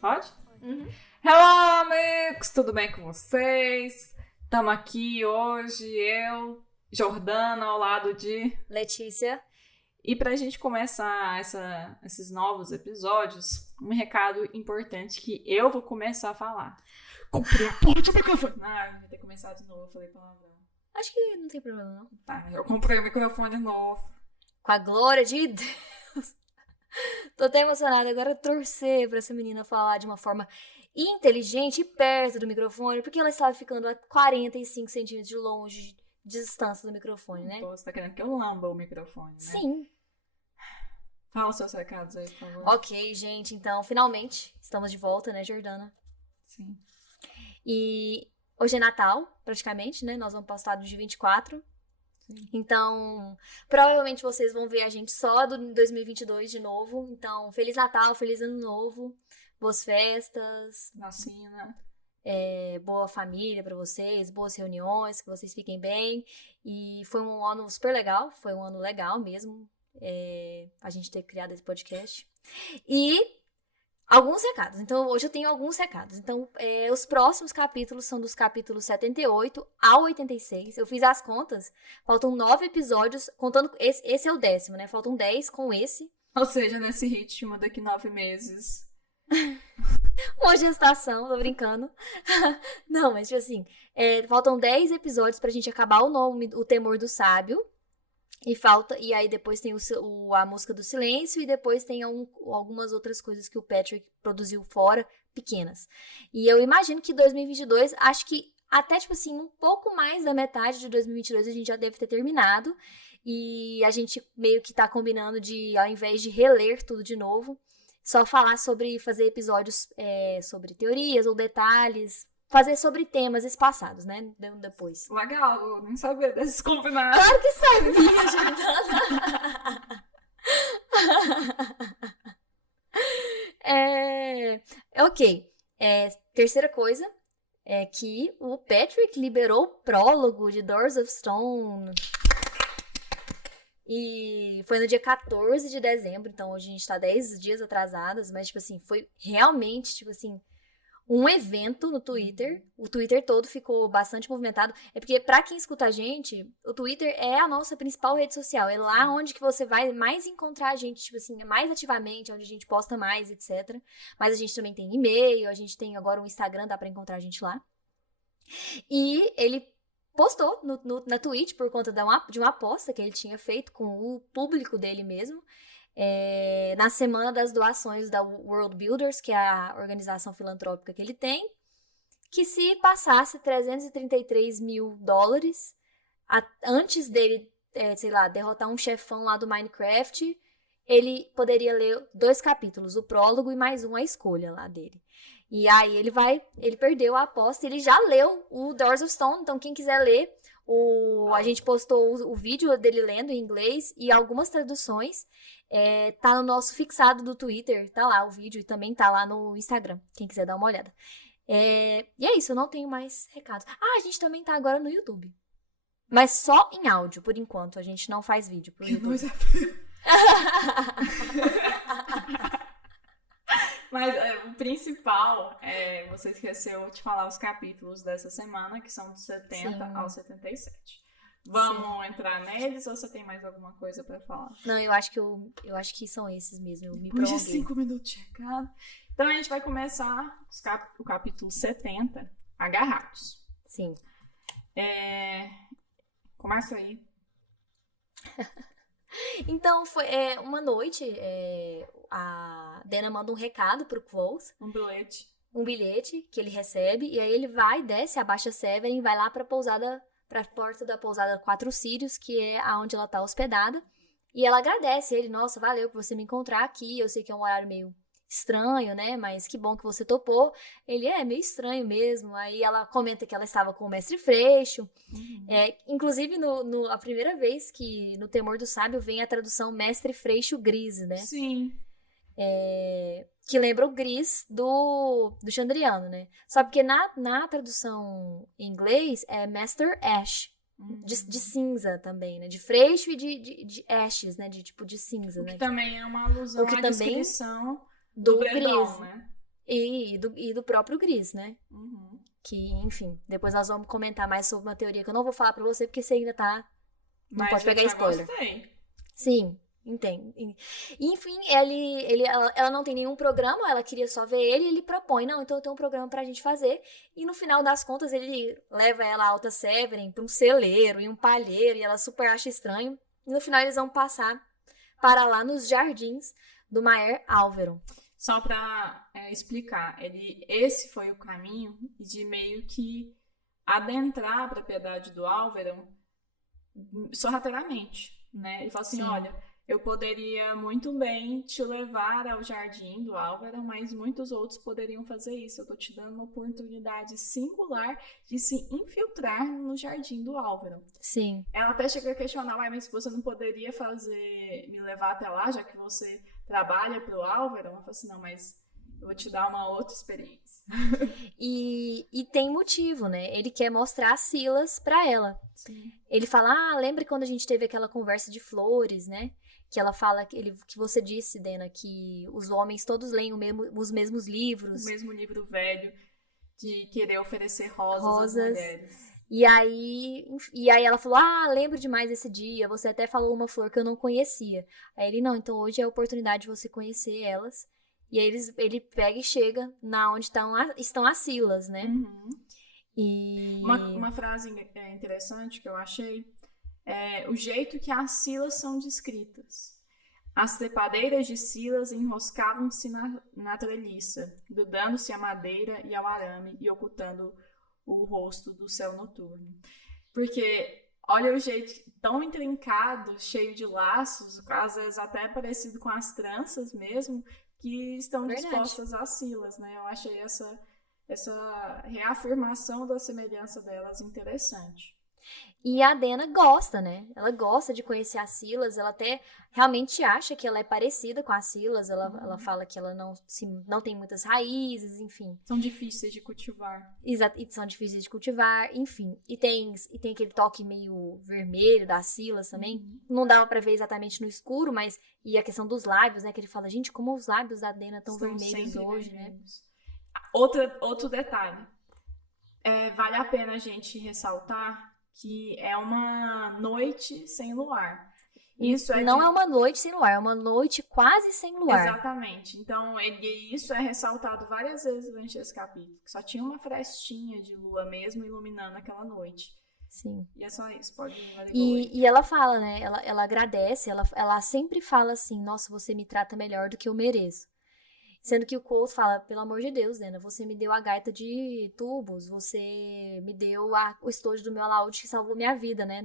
Pode? Uhum. Hello, amigos! Tudo bem com vocês? Estamos aqui hoje, eu, Jordana, ao lado de Letícia. E pra gente começar esses novos episódios, um recado importante que eu vou começar a falar. Comprei a porra do microfone! Ah, eu vou ter que começar de novo, eu falei palavrão. Acho que não tem problema, não. Tá, eu comprei o microfone novo. Com a glória de Deus. Tô até emocionada. Agora torcer pra essa menina falar de uma forma inteligente e perto do microfone, porque ela estava ficando a 45 centímetros de longe de distância do microfone, né? Pô, você tá querendo que eu lamba o microfone, né? Sim. Fala seus recados aí, por favor. Ok, gente. Então, finalmente, estamos de volta, né, Jordana? Sim. E hoje é Natal, praticamente, né? Nós vamos postar do dia 24. Sim. Então, provavelmente vocês vão ver a gente só do 2022 de novo. Então, Feliz Natal, Feliz Ano Novo, boas festas. Vacina. Boa família pra vocês, boas reuniões, que vocês fiquem bem. E foi um ano super legal, foi um ano legal mesmo, a gente ter criado esse podcast. E alguns recados, então hoje eu tenho alguns recados. Então, os próximos capítulos são dos capítulos 78 ao 86. Eu fiz as contas, faltam 9 episódios, contando, esse é o 10º, né? Faltam 10 com esse. Ou seja, nesse ritmo, daqui 9 meses... Uma gestação, tô brincando. Não, mas tipo assim, faltam 10 episódios pra gente acabar o Temor do Sábio. E aí depois tem a música do silêncio. E depois tem algumas outras coisas que o Patrick produziu fora, pequenas. E eu imagino que 2022, acho que até tipo assim, um pouco mais da metade de 2022 a gente já deve ter terminado. E a gente meio que tá combinando de, ao invés de reler tudo de novo, só falar fazer episódios sobre teorias ou detalhes, fazer sobre temas espaçados, né? Depois. Legal, eu nem sabia desses combinados. Claro que sabia, Jordana! Ok. Terceira coisa é que o Patrick liberou o prólogo de Doors of Stone. E foi no dia 14 de dezembro, então hoje a gente tá 10 dias atrasadas, mas, tipo assim, foi realmente, tipo assim, um evento no Twitter. O Twitter todo ficou bastante movimentado. É porque, pra quem escuta a gente, o Twitter é a nossa principal rede social. É lá onde que você vai mais encontrar a gente, tipo assim, mais ativamente, onde a gente posta mais, etc. Mas a gente também tem e-mail, a gente tem agora um Instagram, dá pra encontrar a gente lá. E ele postou na Twitch por conta de uma aposta que ele tinha feito com o público dele mesmo, na semana das doações da World Builders, que é a organização filantrópica que ele tem, que se passasse $333 mil antes dele, derrotar um chefão lá do Minecraft, ele poderia ler 2 capítulos, o prólogo e mais um, a escolha lá dele. E aí ele perdeu a aposta, ele já leu o Doors of Stone, então quem quiser ler, a gente postou o vídeo dele lendo em inglês e algumas traduções, tá no nosso fixado do Twitter, tá lá o vídeo e também tá lá no Instagram, quem quiser dar uma olhada. E é isso, eu não tenho mais recados. A gente também tá agora no YouTube, mas só em áudio, por enquanto, a gente não faz vídeo pro YouTube. Mas o principal você esqueceu de falar os capítulos dessa semana, que são do 70 Sim. ao 77. Vamos entrar neles ou você tem mais alguma coisa pra falar? Não, eu acho que são esses mesmo. Eu me Depois de prolonguei. 5 minutos de recado. Então a gente vai começar o capítulo 70, Agarrados. Sim. Começa aí. Então, foi uma noite, a Dana manda um recado pro Quoth. Um bilhete que ele recebe, e aí ele desce, abaixa Severin, vai lá pra porta da pousada Quatro Círios, que é aonde ela tá hospedada. E ela agradece ele, nossa, valeu por você me encontrar aqui, eu sei que é um horário meio estranho, né, mas que bom que você topou. Ele meio estranho mesmo. Aí ela comenta que ela estava com o Mestre Freixo. Inclusive, a primeira vez que no Temor do Sábio vem a tradução Mestre Freixo Grise, né? Sim. Que lembra o gris do Chandriano, né? Só porque na tradução em inglês é Master Ash. De cinza também, né? De freixo e de ashes, né? De tipo de cinza, o né? que também é uma alusão à descrição do Bredon, gris, né? E do próprio gris, né? Uhum. Que, enfim, depois nós vamos comentar mais sobre uma teoria que eu não vou falar pra você, porque você ainda tá... Não pode pegar spoiler. Gostei. Sim, entendo. Enfim, ela não tem nenhum programa, ela queria só ver ele, e ele propõe, não, então eu tenho um programa pra gente fazer. E no final das contas, ele leva ela, a Alta Severin, pra um celeiro e um palheiro, e ela super acha estranho. E no final eles vão passar para lá nos jardins do Maer Alveron. Só pra explicar, esse foi o caminho de meio que adentrar a propriedade do Alveron sorrateiramente, né? Ele fala assim, Sim. olha, eu poderia muito bem te levar ao jardim do Alveron, mas muitos outros poderiam fazer isso. Eu tô te dando uma oportunidade singular de se infiltrar no jardim do Alveron. Sim. Ela até chega a questionar, mas você não poderia me levar até lá, já que você trabalha pro Alveron? Ela fala assim, não, mas eu vou te dar uma outra experiência. E tem motivo, né? Ele quer mostrar Silas pra ela. Sim. Ele fala, lembra quando a gente teve aquela conversa de flores, né? Que ela fala, que você disse, Dena, que os homens todos leem os mesmos livros. O mesmo livro velho de querer oferecer rosas às mulheres. E aí ela falou, lembro demais desse dia, você até falou uma flor que eu não conhecia. Aí ele, não, então hoje é a oportunidade de você conhecer elas. E aí ele pega e chega na onde estão as Silas, né? Uhum. E... Uma frase interessante que eu achei é o jeito que as Silas são descritas. As trepadeiras de Silas enroscavam-se na treliça, grudando-se à madeira e ao arame e ocultando o rosto do céu noturno. Porque olha o jeito tão intrincado, cheio de laços, às vezes até parecido com as tranças mesmo, que estão dispostas às Silas, né? Eu achei essa reafirmação da semelhança delas interessante. E a Dena gosta, né? Ela gosta de conhecer a Silas, ela até realmente acha que ela é parecida com a Silas, ela fala que ela não tem muitas raízes, enfim. São difíceis de cultivar. Exato, e são difíceis de cultivar, enfim. E tem aquele toque meio vermelho da Silas também. Não dava pra ver exatamente no escuro, mas... E a questão dos lábios, né? Que ele fala, gente, como os lábios da Dena estão vermelhos hoje, vermelhos. Né? Outro detalhe. Vale a pena a gente ressaltar que é uma noite sem luar. Isso não é uma noite sem luar, é uma noite quase sem luar. Exatamente. Então, isso é ressaltado várias vezes durante esse capítulo. Só tinha uma frestinha de lua mesmo iluminando aquela noite. Sim. E é só isso, pode ir. E ela fala, né? Ela agradece, ela sempre fala assim, nossa, você me trata melhor do que eu mereço. Sendo que o Colt fala, pelo amor de Deus, Dena, você me deu a gaita de tubos, você me deu o estojo do meu alaúde que salvou minha vida, né?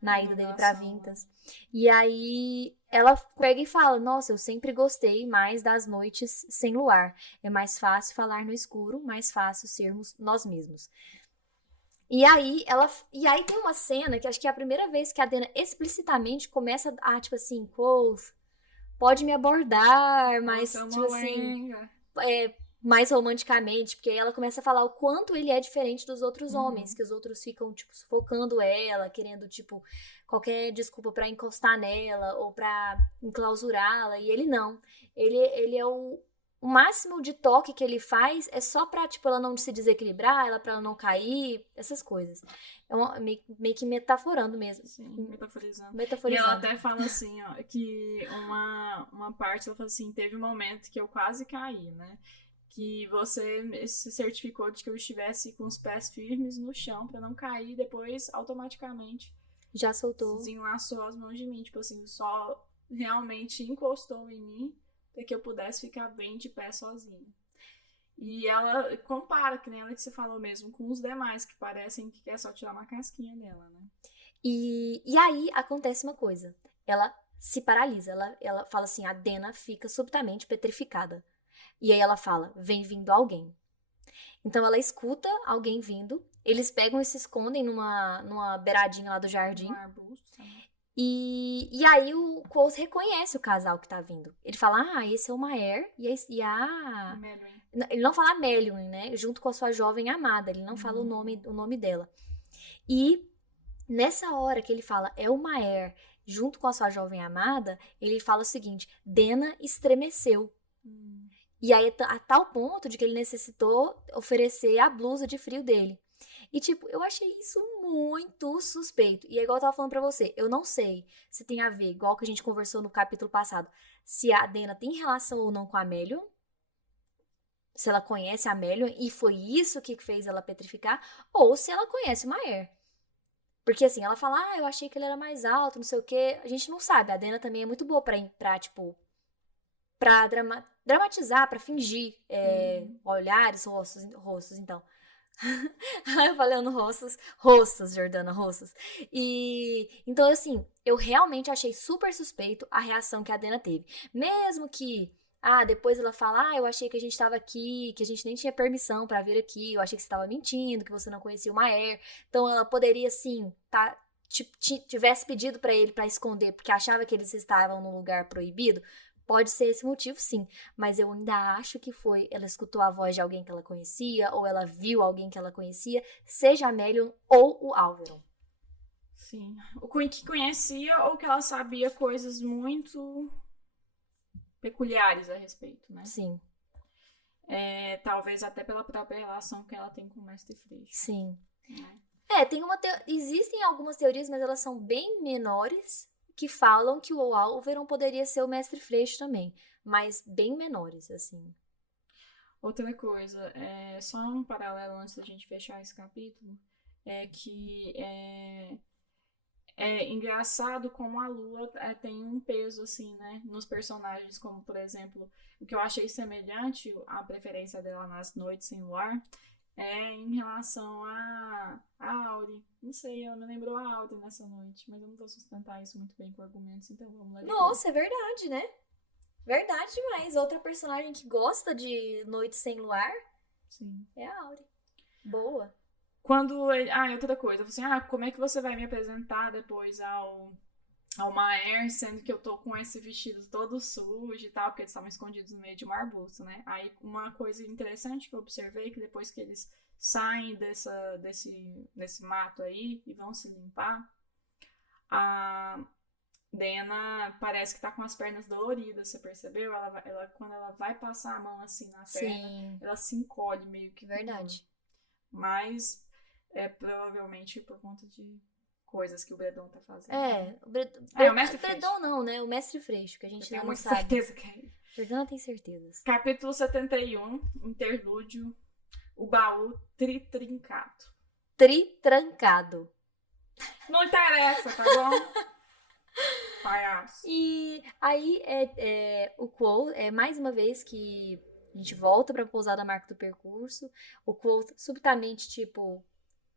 Na ida dele pra Vintas. E aí ela pega e fala, nossa, eu sempre gostei mais das noites sem luar. É mais fácil falar no escuro, mais fácil sermos nós mesmos. E aí tem uma cena que acho que é a primeira vez que a Dena explicitamente começa a, tipo assim, Colt, pode me abordar, mas, tipo assim, mais romanticamente, porque aí ela começa a falar o quanto ele é diferente dos outros homens, que os outros ficam, tipo, sufocando ela, querendo, tipo, qualquer desculpa pra encostar nela ou pra enclausurá-la, e ele não. Ele é o máximo de toque que ele faz é só pra, tipo, ela não se desequilibrar, pra ela não cair, essas coisas. É meio que metaforando mesmo. Sim, metaforizando. Metaforizando. E ela até fala assim, ó, que uma parte, ela fala assim, teve um momento que eu quase caí, né? Que você se certificou de que eu estivesse com os pés firmes no chão pra não cair, depois automaticamente já soltou. Desenlaçou as mãos de mim, tipo assim, só realmente encostou em mim para que eu pudesse ficar bem de pé sozinha. E ela compara, que nem ela que você falou mesmo, com os demais, que parecem que quer só tirar uma casquinha dela, né? E aí acontece uma coisa. Ela se paralisa. Ela fala assim, a Dena fica subitamente petrificada. E aí ela fala, vem vindo alguém. Então ela escuta alguém vindo. Eles pegam e se escondem numa beiradinha lá do jardim. Um arbusto, né? E aí o Quoth reconhece o casal que tá vindo. Ele fala, esse é o Maer e a... Meluin. Ele não fala Meluin, né? Junto com a sua jovem amada. Ele não fala o nome dela. E nessa hora que ele fala, é o Maer, junto com a sua jovem amada, ele fala o seguinte, Dena estremeceu. E aí, a tal ponto de que ele necessitou oferecer a blusa de frio dele. E, tipo, eu achei isso muito suspeito. E é igual eu tava falando pra você, eu não sei se tem a ver, igual que a gente conversou no capítulo passado, se a Dena tem relação ou não com a Melion, se ela conhece a Melion e foi isso que fez ela petrificar, ou se ela conhece o Maer. Porque, assim, ela fala, eu achei que ele era mais alto, não sei o quê. A gente não sabe, a Dena também é muito boa pra tipo, pra dramatizar, pra fingir olhares, rostos, então. Eu falando rostos, Jordana, rostos. E então, assim, eu realmente achei super suspeito a reação que a Dena teve. Mesmo que, depois ela fala, eu achei que a gente tava aqui, que a gente nem tinha permissão pra vir aqui, eu achei que você tava mentindo, que você não conhecia o Maer. Então ela poderia, sim, tivesse pedido pra ele pra esconder, porque achava que eles estavam num lugar proibido. Pode ser esse motivo, sim. Mas eu ainda acho que foi. Ela escutou a voz de alguém que ela conhecia, ou ela viu alguém que ela conhecia, seja a Melion ou o Alveron. Sim. O que conhecia ou que ela sabia coisas muito peculiares a respeito, né? Sim. Talvez até pela própria relação que ela tem com o Mestre Freixo. Sim. Existem algumas teorias, mas elas são bem menores, que falam que o Alveron poderia ser o Mestre Freixo também, mas bem menores, assim. Outra coisa, só um paralelo antes da gente fechar esse capítulo, é que é engraçado como a Lua tem um peso, assim, né, nos personagens, como, por exemplo, o que eu achei semelhante à preferência dela nas noites sem luar, em relação a Auri. Não sei, eu não lembro a Auri nessa noite, mas eu não vou sustentar isso muito bem com argumentos, então vamos lá. Nossa, é verdade, né? Verdade demais. Outra personagem que gosta de Noites Sem Luar, sim, é a Auri. Boa. Quando ele... outra coisa, assim, como é que você vai me apresentar depois ao Maer, sendo que eu tô com esse vestido todo sujo e tal, porque eles estavam escondidos no meio de um arbusto, né? Aí uma coisa interessante que eu observei, que depois que eles saem desse mato aí e vão se limpar, a Dena parece que tá com as pernas doloridas, você percebeu? Ela quando ela vai passar a mão assim na perna, ela se encolhe meio que. Verdade. Mas provavelmente por conta de coisas que o Bredon tá fazendo. O Mestre Freixo. Bredon não, né? O Mestre Freixo, que a gente não sabe. Certeza que é. Jordana tem certezas. Capítulo 71, interlúdio, o baú tritrincado. Tritrancado. Não interessa, tá bom? Palhaço. E aí, o Quoth, mais uma vez que a gente volta pra pousada Marco do Percurso, o Quoth subitamente, tipo,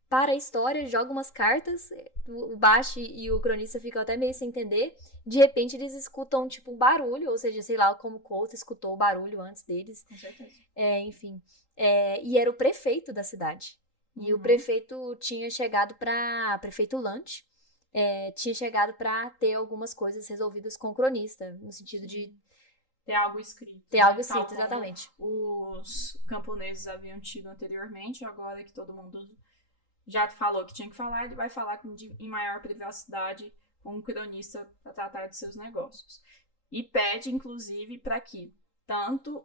para a história, joga umas cartas, o Bash e o cronista ficam até meio sem entender, de repente eles escutam, tipo, um barulho, ou seja, sei lá como o Quoth escutou o barulho antes deles. Com certeza. Enfim. E era o prefeito da cidade. E o prefeito tinha chegado prefeito Lunt, tinha chegado para ter algumas coisas resolvidas com o cronista, no sentido de ter algo escrito. Ter algo escrito, exatamente. Os camponeses haviam tido anteriormente, agora que todo mundo já falou que tinha que falar, ele vai falar em maior privacidade com o cronista para tratar de seus negócios. E pede, inclusive, para que tanto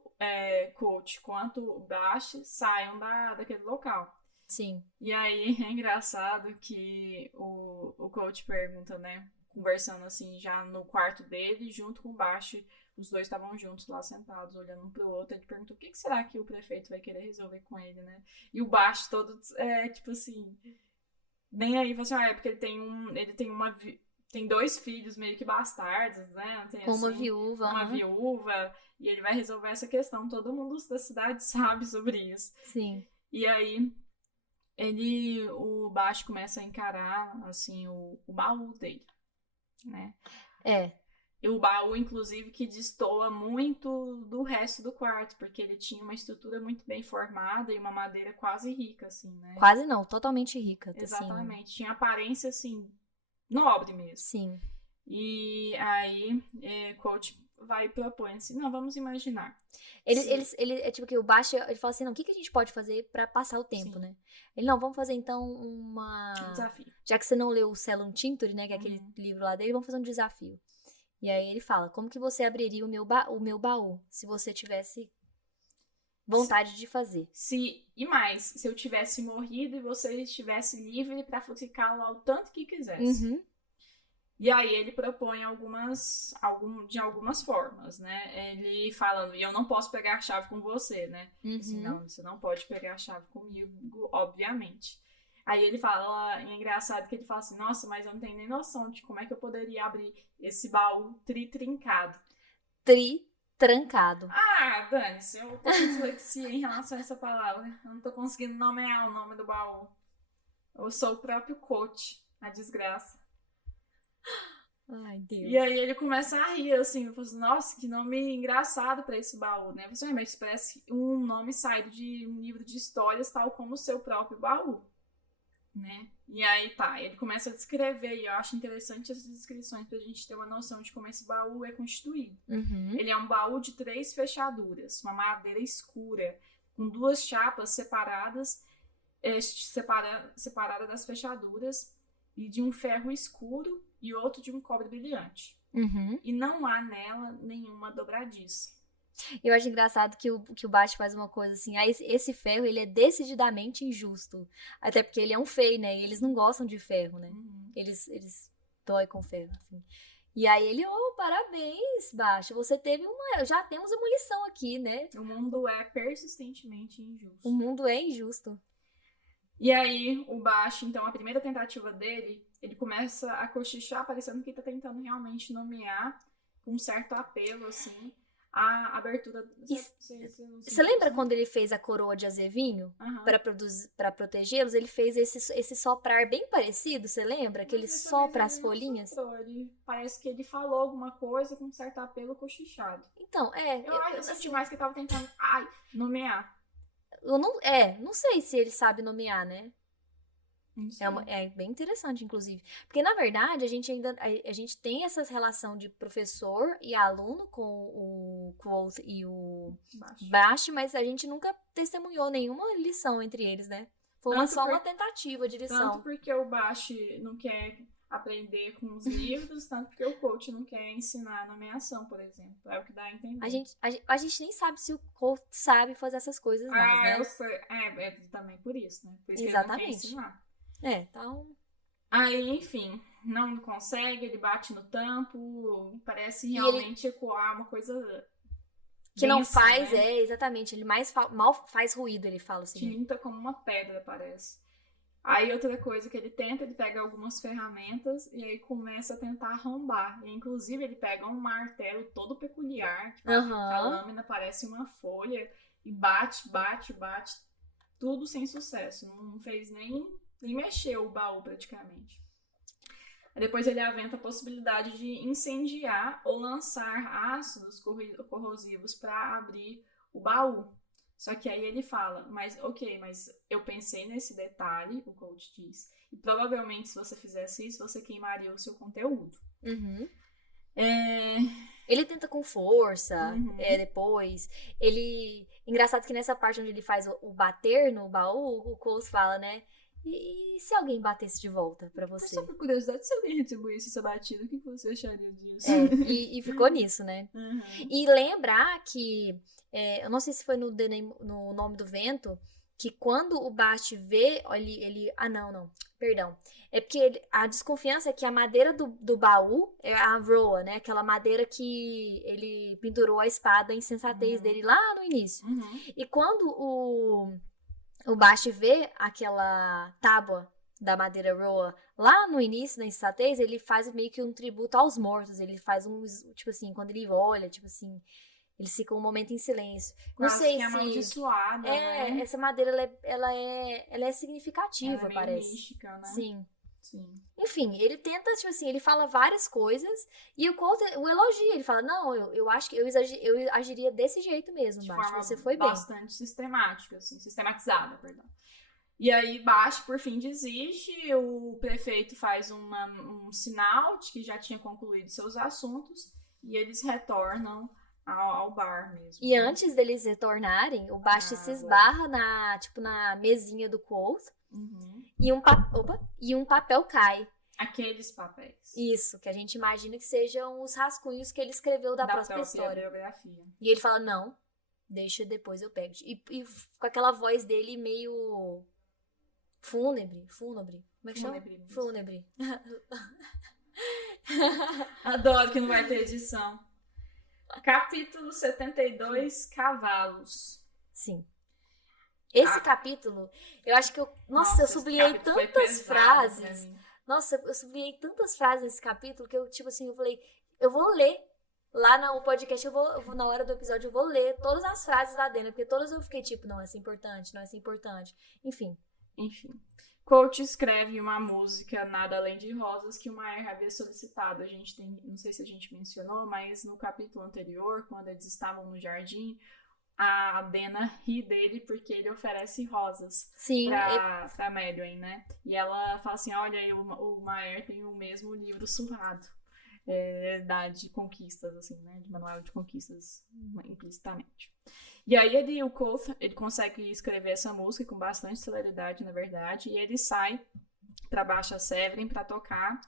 Coach quanto o Bash saiam daquele local. Sim. E aí é engraçado que o Coach pergunta, né? Conversando assim já no quarto dele, junto com o Bash, os dois estavam juntos lá sentados, olhando um pro outro. Ele perguntou o que será que o prefeito vai querer resolver com ele, né? E o Bash todo, tipo assim, bem aí, você assim, porque tem dois filhos meio que bastardos, né? Tem, com assim, uma viúva. Uma viúva, e ele vai resolver essa questão. Todo mundo da cidade sabe sobre isso. Sim. E aí o Bash começa a encarar, assim, o baú dele, né? E o baú, inclusive, que destoa muito do resto do quarto, porque ele tinha uma estrutura muito bem formada e uma madeira quase rica, assim, né? Quase não, totalmente rica. Exatamente. Assim. Tinha aparência, assim, nobre mesmo. Sim. E aí, coach vai e propõe assim, não, vamos imaginar. Ele é tipo que o Bast, ele fala assim, não, o que a gente pode fazer pra passar o tempo, Sim. né? Ele, não, vamos fazer então Um desafio. Já que você não leu o Cellum Tintory, né, que é aquele livro lá dele, vamos fazer um desafio. E aí ele fala, como que você abriria o meu baú se você tivesse vontade de fazer? E mais, se eu tivesse morrido e você estivesse livre pra ficar lá o tanto que quisesse. Uhum. E aí ele propõe de algumas formas, né? Ele falando, e eu não posso pegar a chave com você, né? Assim, não, você não pode pegar a chave comigo, obviamente. Aí ele fala, é engraçado que ele fala assim, nossa, mas eu não tenho nem noção de como é que eu poderia abrir esse baú tritrincado. Trancado. Ah, dane-se, eu tô com dislexia em relação a essa palavra. Eu não tô conseguindo nomear o nome do baú. Eu sou o próprio coach, a desgraça. Ai, Deus. E aí ele começa a rir, assim, eu falo assim, nossa, que nome engraçado pra esse baú, né? Você realmente parece um nome saído de um livro de histórias, tal como o seu próprio baú, né? E aí tá, ele começa a descrever, e eu acho interessante essas descrições pra gente ter uma noção de como esse baú é constituído. Uhum. Ele é um baú de 3 fechaduras, uma madeira escura, com 2 chapas separadas das fechaduras, e de um ferro escuro e outro de um cobre brilhante. Uhum. E não há nela nenhuma dobradiça. Eu acho engraçado que o Bast faz uma coisa assim, esse ferro, ele é decididamente injusto. Até porque ele é um fei, né? E eles não gostam de ferro, né? Uhum. Eles dói com ferro, enfim. E aí ele, parabéns, Bast, já temos uma lição aqui, né? O mundo é persistentemente injusto. O mundo é injusto. E aí, o Bast, então, a primeira tentativa dele, ele começa a cochichar, parecendo que ele tá tentando realmente nomear, com um certo apelo, assim, a abertura... Você lembra quando ele fez a coroa de azevinho? Uhum. Para protegê-los? Ele fez esse soprar bem parecido, você lembra? Que ele sopra as folhinhas. Parece que ele falou alguma coisa com um certo apelo cochichado. Então, eu senti mais que ele tava tentando nomear. Não sei se ele sabe nomear, né? É bem interessante, inclusive. Porque, na verdade, a gente tem essa relação de professor e aluno com o Quoth e o Bast, mas a gente nunca testemunhou nenhuma lição entre eles, né? Foi só uma tentativa de lição. Tanto porque o Bast não quer aprender com os livros, tanto porque o coach não quer ensinar nomeação, por exemplo. É o que dá a entender. A gente nem sabe se o coach sabe fazer essas coisas mais, né? Eu sei. É também por isso, né? Por isso Exatamente. que ele não quer ensinar. Então... Aí, enfim, não consegue, ele bate no tampo, parece realmente ecoar uma coisa... Que não faz, né? Exatamente. Ele mal faz ruído, ele fala assim. Tinta como uma pedra, parece. Aí outra coisa que ele tenta, ele pega algumas ferramentas e aí começa a tentar arrombar. E inclusive ele pega um martelo todo peculiar, que a lâmina parece uma folha, e bate, tudo sem sucesso. Não fez nem mexeu o baú praticamente. Depois ele aventa a possibilidade de incendiar ou lançar ácidos corrosivos para abrir o baú. Só que aí ele fala, mas eu pensei nesse detalhe, o coach diz, e provavelmente se você fizesse isso, você queimaria o seu conteúdo. Uhum. Ele tenta com força, depois. Engraçado que nessa parte onde ele faz o bater no baú, o Coase fala, né? E se alguém batesse de volta pra você? Só por curiosidade, se alguém retribuísse essa batida, o que você acharia disso? E ficou nisso, né? Uhum. E lembrar que, eu não sei se foi no Nome do Vento, que quando o Bast vê, perdão. É porque a desconfiança é que a madeira do baú é a Roa, né? Aquela madeira que ele pendurou a espada, a insensatez dele lá no início. Uhum. E quando o Bast vê aquela tábua da madeira Roa lá no início da insensatez, ele faz meio que um tributo aos mortos. Ele faz tipo assim, quando ele olha, tipo assim, eles ficam um momento em silêncio. Não sei se... amaldiçoada, né? Essa madeira, ela é significativa, ela é meio parece. mística, né? Sim. Sim. Enfim, ele tenta, tipo assim, ele fala várias coisas e o Coulter o elogia. Ele fala, não, eu acho que eu agiria desse jeito mesmo, Bast. Você foi bem. Bastante sistemática, assim, sistematizada, perdão. E aí Bache, por fim, desiste, o prefeito faz um sinal de que já tinha concluído seus assuntos e eles retornam ao bar mesmo. E antes deles retornarem, o Basti se esbarra na mesinha do Quoth e um papel cai. Aqueles papéis. Isso, que a gente imagina que sejam os rascunhos que ele escreveu da própria história. Biografia. E ele fala, não, deixa, depois eu pego. E com aquela voz dele meio fúnebre. Como é que chama? Fúnebre. Adoro que não vai ter edição. Capítulo 72, Cavalos. Sim. Esse capítulo, eu acho que eu sublinhei tantas frases. Nossa, eu sublinhei tantas frases nesse capítulo que eu, tipo assim, eu falei, eu vou ler lá no podcast, eu vou na hora do episódio, eu vou ler todas as frases da Dena, porque todas eu fiquei tipo, não, essa é importante, não, essa é importante. Enfim. Coach escreve uma música, Nada Além de Rosas, que o Maer havia solicitado. Não sei se a gente mencionou, mas no capítulo anterior, quando eles estavam no jardim, a Dena ri dele porque ele oferece rosas pra Meluin, né? E ela fala assim, olha, o Maer tem o mesmo livro surrado de conquistas, assim, né? De manual de conquistas, implicitamente. E aí o Quoth, ele consegue escrever essa música com bastante celeridade, na verdade, e ele sai pra Baixa Severin pra tocar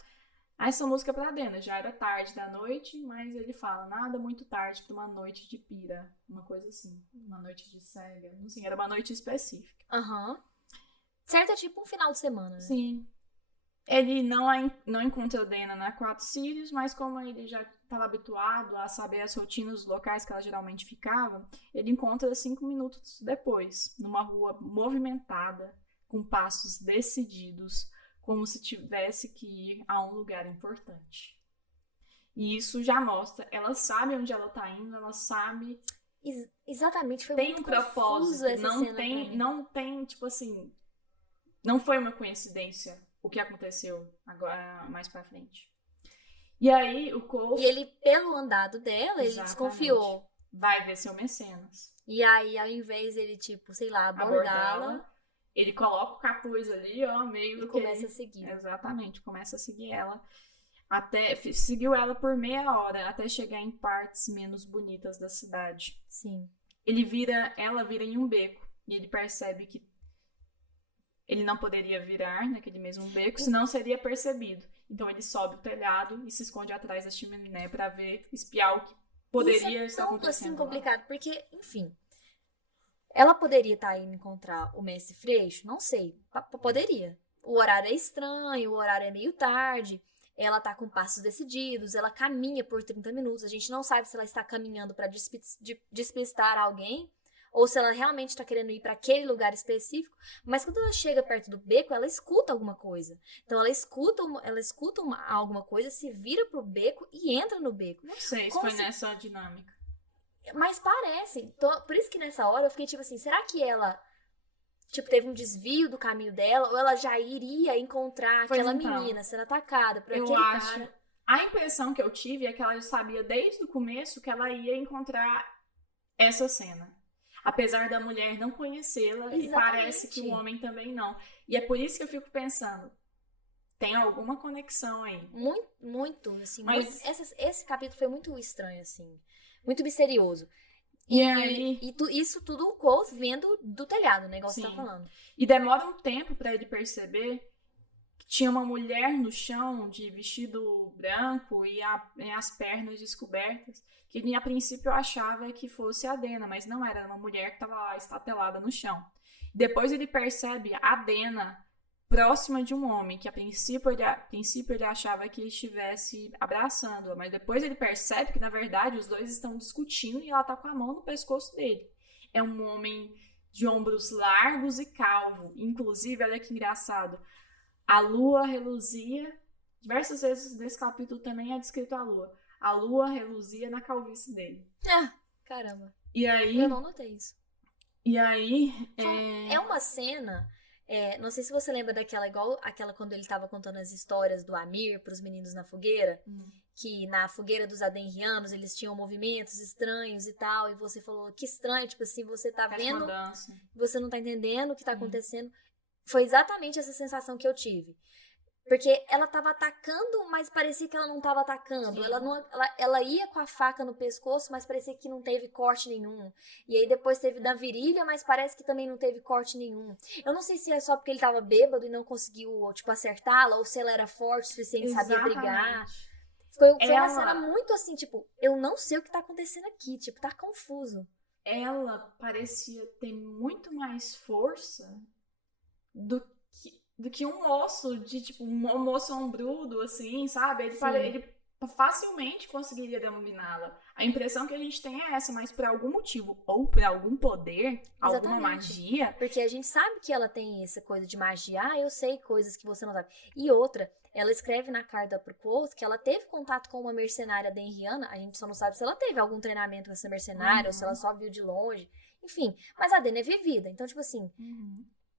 essa música pra Dena. Já era tarde da noite, mas ele fala, nada muito tarde pra uma noite de pira, uma coisa assim, uma noite de cega, não sei, era uma noite específica. Certo, é tipo um final de semana, né? Sim. Ele não encontra a Dena na Quatro Círios, mas como ele já estava habituado a saber as rotinas dos locais que ela geralmente ficava, ele encontra 5 minutos depois, numa rua movimentada, com passos decididos, como se tivesse que ir a um lugar importante. E isso já mostra, ela sabe onde ela tá indo, ela sabe... Exatamente, foi tem muito um propósito, essa cena não tem, tipo assim, não foi uma coincidência o que aconteceu agora mais pra frente. E aí o Quoth... E ele, pelo andado dela, ele desconfiou. Vai ver seu mecenas. E aí, ao invés dele, tipo, sei lá, abordá-la, ele coloca o capuz ali, ó, meio e começa a seguir. Exatamente, começa a seguir ela. Seguiu ela por meia hora, até chegar em partes menos bonitas da cidade. Sim. Ela vira em um beco, e ele percebe que ele não poderia virar naquele mesmo beco, senão seria percebido. Então ele sobe o telhado e se esconde atrás da chaminé pra espiar o que poderia estar acontecendo. Isso é tão assim complicado, porque, enfim, ela poderia estar indo encontrar o Mestre Freixo? Não sei, poderia. O horário é estranho, o horário é meio tarde, ela tá com passos decididos, ela caminha por 30 minutos, a gente não sabe se ela está caminhando pra despistar alguém, ou se ela realmente está querendo ir para aquele lugar específico, mas quando ela chega perto do beco, ela escuta alguma coisa. Então ela escuta alguma coisa, se vira pro beco e entra no beco. Não sei se foi nessa dinâmica. Mas parece. Então, por isso que nessa hora eu fiquei tipo assim, será que ela teve um desvio do caminho dela, ou ela já iria encontrar aquela menina sendo atacada por aquele cara? A impressão que eu tive é que ela já sabia desde o começo que ela ia encontrar essa cena. Apesar da mulher não conhecê-la, e parece que o homem também não. E é por isso que eu fico pensando, tem alguma conexão aí. Muito, assim. Mas esse capítulo foi muito estranho, assim. Muito misterioso. Isso tudo o Quoth vendo do telhado, né? Igual você tá falando. E demora um tempo pra ele perceber que tinha uma mulher no chão de vestido branco e as pernas descobertas, que ele a princípio achava que fosse a Dena, mas não era uma mulher que estava lá estatelada no chão. Depois ele percebe a Dena próxima de um homem, que a princípio ele achava que estivesse abraçando-a, mas depois ele percebe que na verdade os dois estão discutindo e ela tá com a mão no pescoço dele. É um homem de ombros largos e calvo, inclusive, olha que engraçado, a lua reluzia, diversas vezes nesse capítulo também é descrito a lua reluzia na calvície dele. Caramba. E aí... Eu não notei isso. E aí... É uma cena... não sei se você lembra igual aquela quando ele tava contando as histórias do Amir pros meninos na fogueira, que na fogueira dos Adenrianos eles tinham movimentos estranhos e tal, e você falou, que estranho, tipo assim, você tá vendo, você não tá entendendo o que tá acontecendo. Foi exatamente essa sensação que eu tive. Porque ela tava atacando, mas parecia que ela não tava atacando. Ela ia com a faca no pescoço, mas parecia que não teve corte nenhum. E aí depois teve na virilha, mas parece que também não teve corte nenhum. Eu não sei se é só porque ele tava bêbado e não conseguiu, tipo, acertá-la, ou se ela era forte o suficiente, sabia brigar. Foi uma cena muito assim, tipo, eu não sei o que tá acontecendo aqui, tipo, tá confuso. Ela parecia ter muito mais força do que um moço, tipo, um moço ombrudo, assim, sabe? Ele facilmente conseguiria dominá-la. A impressão que a gente tem é essa, mas por algum motivo, ou por algum poder, alguma magia... Porque a gente sabe que ela tem essa coisa de magia. Ah, eu sei coisas que você não sabe. E outra, ela escreve na carta pro Quoth que ela teve contato com uma mercenária denriana. A gente só não sabe se ela teve algum treinamento com essa mercenária, ou se ela só viu de longe. Enfim, mas a Dena é vivida. Então, tipo assim...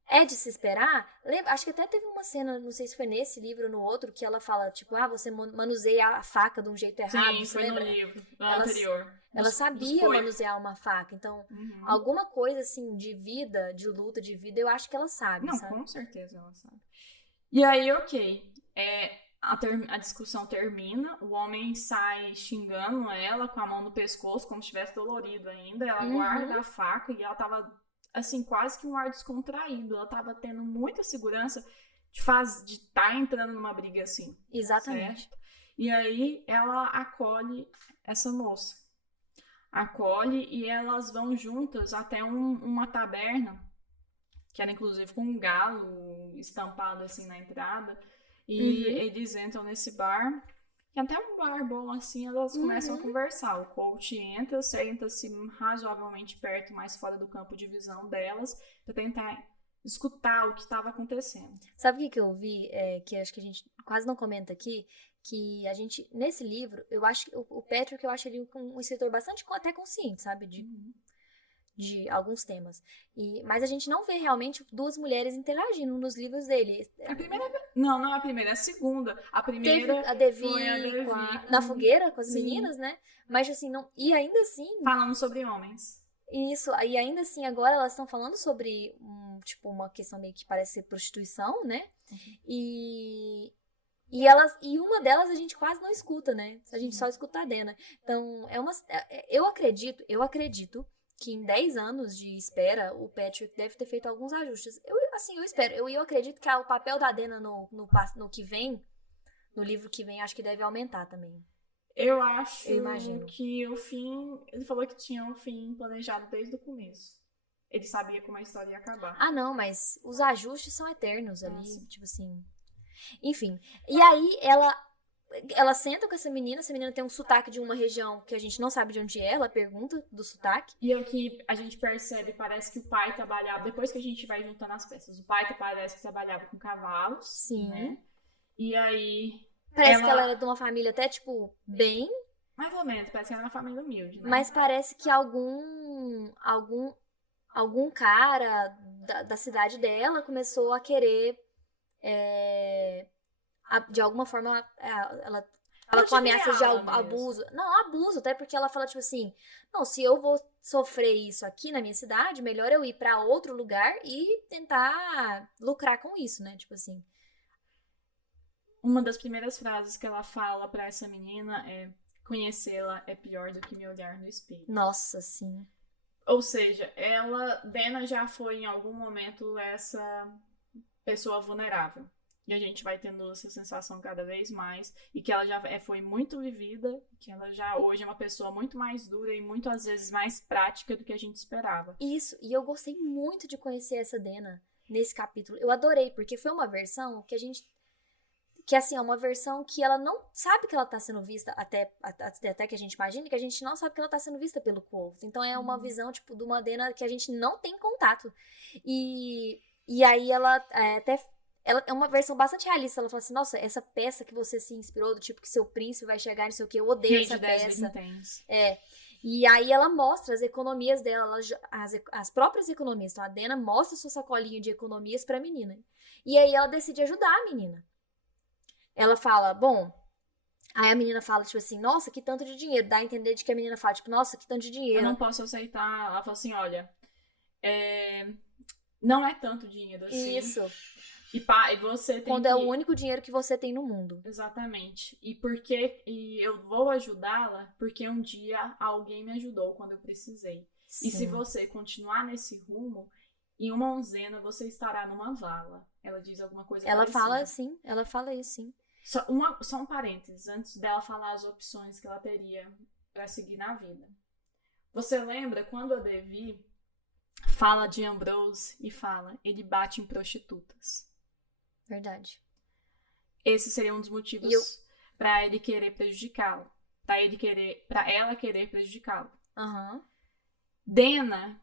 É de se esperar. Acho que até teve uma cena, não sei se foi nesse livro ou no outro, que ela fala, tipo, você manuseia a faca de um jeito errado. Sim, você foi lembra? No livro anterior. Ela sabia manusear uma faca. Então, alguma coisa assim de vida, de luta, de vida, eu acho que ela sabe. Não, sabe? Com certeza ela sabe. E aí, ok. A discussão termina, o homem sai xingando ela com a mão no pescoço, como se estivesse dolorido ainda. Ela guarda a faca e ela tava, assim, quase que um ar descontraído. Ela tava tendo muita segurança de estar entrando numa briga assim. Exatamente. Certo? E aí ela acolhe essa moça. Acolhe e elas vão juntas até uma taberna, que era inclusive com um galo estampado assim na entrada. E eles entram nesse bar, que é até um bar bom assim, elas começam a conversar. O coach entra, senta-se razoavelmente perto, mais fora do campo de visão delas, para tentar escutar o que estava acontecendo. Sabe o que eu vi, que acho que a gente quase não comenta aqui, que a gente, nesse livro, eu acho que o Patrick, eu acho ele um escritor bastante até consciente, sabe, de alguns temas. Mas a gente não vê realmente duas mulheres interagindo nos livros dele. A primeira... Não é a primeira, é a segunda. A primeira teve a Devi foi a Devi na fogueira com as meninas, né? Mas assim, não... E ainda assim... Falando sobre homens. Isso, e ainda assim, agora elas estão falando sobre, tipo, uma questão meio que parece ser prostituição, né? E uma delas a gente quase não escuta, né? A gente só escuta a Dena. Então, eu acredito que em 10 anos de espera, o Patrick deve ter feito alguns ajustes. Eu espero. Eu acredito que o papel da Dena no que vem, no livro que vem, acho que deve aumentar também. Eu imagino que o fim... Ele falou que tinha um fim planejado desde o começo. Ele sabia como a história ia acabar. Ah, não, mas os ajustes são eternos ali. Tipo assim... Enfim. E aí, ela senta com essa menina tem um sotaque de uma região que a gente não sabe de onde é, ela pergunta do sotaque. E aqui a gente percebe, parece que o pai trabalhava, depois que a gente vai juntando as peças, o pai parece que trabalhava com cavalos. Sim. Né? E aí... Parece que ela era de uma família até, tipo, bem... Mais ou menos, parece que era uma família humilde, né? Mas parece que algum cara da cidade dela começou a querer... de alguma forma, ela com ameaças de abuso. Não, abuso, até porque ela fala, tipo assim, não, se eu vou sofrer isso aqui na minha cidade, melhor eu ir pra outro lugar e tentar lucrar com isso, né? Tipo assim. Uma das primeiras frases que ela fala pra essa menina é: conhecê-la é pior do que me olhar no espelho. Nossa, sim. Ou seja, Dena já foi em algum momento essa pessoa vulnerável. E a gente vai tendo essa sensação cada vez mais. E que ela já foi muito vivida. Que ela já hoje é uma pessoa muito mais dura e muito, às vezes, mais prática do que a gente esperava. Isso. E eu gostei muito de conhecer essa Dena nesse capítulo. Eu adorei, porque foi uma versão que a gente... Que, assim, é uma versão que ela não sabe que ela tá sendo vista, até que a gente imagine, que a gente não sabe que ela tá sendo vista pelo Quoth. Então, é uma visão, tipo, de uma Dena que a gente não tem contato. E aí, ela é uma versão bastante realista. Ela fala assim, nossa, essa peça que você se inspirou, do tipo que seu príncipe vai chegar, não sei o que, eu odeio essa peça. E aí ela mostra as economias dela, as próprias economias. Então a Dena mostra sua sacolinha de economias pra menina. E aí ela decide ajudar a menina. Ela fala, bom... Aí a menina fala, tipo assim, nossa, que tanto de dinheiro. Dá a entender de que a menina fala, tipo, nossa, que tanto de dinheiro. Eu não posso aceitar. Ela fala assim, olha... não é tanto dinheiro assim. Isso. E você tem Quando é o único dinheiro que você tem no mundo. Exatamente. E eu vou ajudá-la porque um dia alguém me ajudou quando eu precisei. Sim. E se você continuar nesse rumo, em uma onzena você estará numa vala. Ela diz alguma coisa Ela parecida. fala assim, ela fala isso, sim. Só um parênteses, antes dela falar as opções que ela teria para seguir na vida. Você lembra quando a Devi fala de Ambrose e fala, ele bate em prostitutas? Verdade. Esse seria um dos motivos para ele querer prejudicá-lo. Para ela querer prejudicá-lo. Uhum. Dena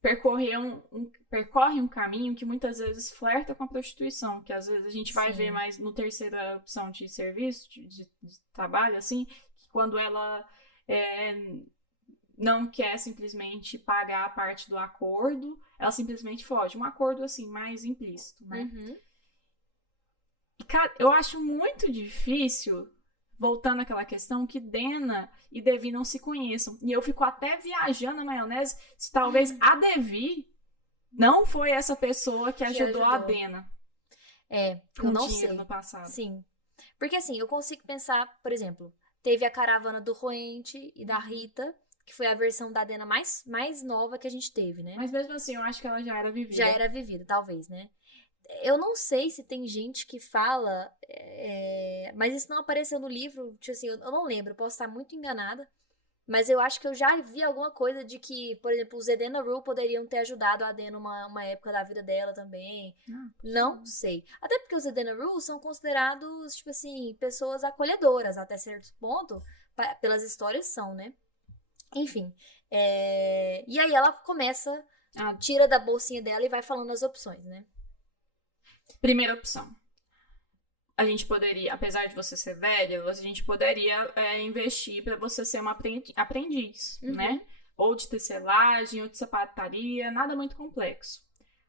percorre um caminho que muitas vezes flerta com a prostituição, que às vezes a gente vai ver mais no terceira opção de serviço, de trabalho, assim, que quando ela não quer simplesmente pagar a parte do acordo, ela simplesmente foge. Um acordo, assim, mais implícito, né? Uhum. E, cara, eu acho muito difícil, voltando àquela questão, que Dena e Devi não se conheçam. E eu fico até viajando na maionese se talvez a Devi não foi essa pessoa que ajudou a Dena. Eu não sei. No passado. Sim. Porque assim, eu consigo pensar, por exemplo, teve a caravana do Roente e da Rita, que foi a versão da Dena mais nova que a gente teve, né? Mas mesmo assim, eu acho que ela já era vivida. Já era vivida, talvez, né? Eu não sei se tem gente que fala, mas isso não apareceu no livro, tipo assim, eu não lembro, eu posso estar muito enganada, mas eu acho que eu já vi alguma coisa de que, por exemplo, os Edena Rue poderiam ter ajudado a Dena uma época da vida dela também. Não sei. Até porque os Edena Rue são considerados, tipo assim, pessoas acolhedoras até certo ponto, pelas histórias são, né? Enfim. E aí ela começa, tira da bolsinha dela e vai falando as opções, né? Primeira opção. A gente poderia, apesar de você ser velha, a gente poderia investir para você ser uma aprendiz, né? Ou de tecelagem, ou de sapataria, nada muito complexo.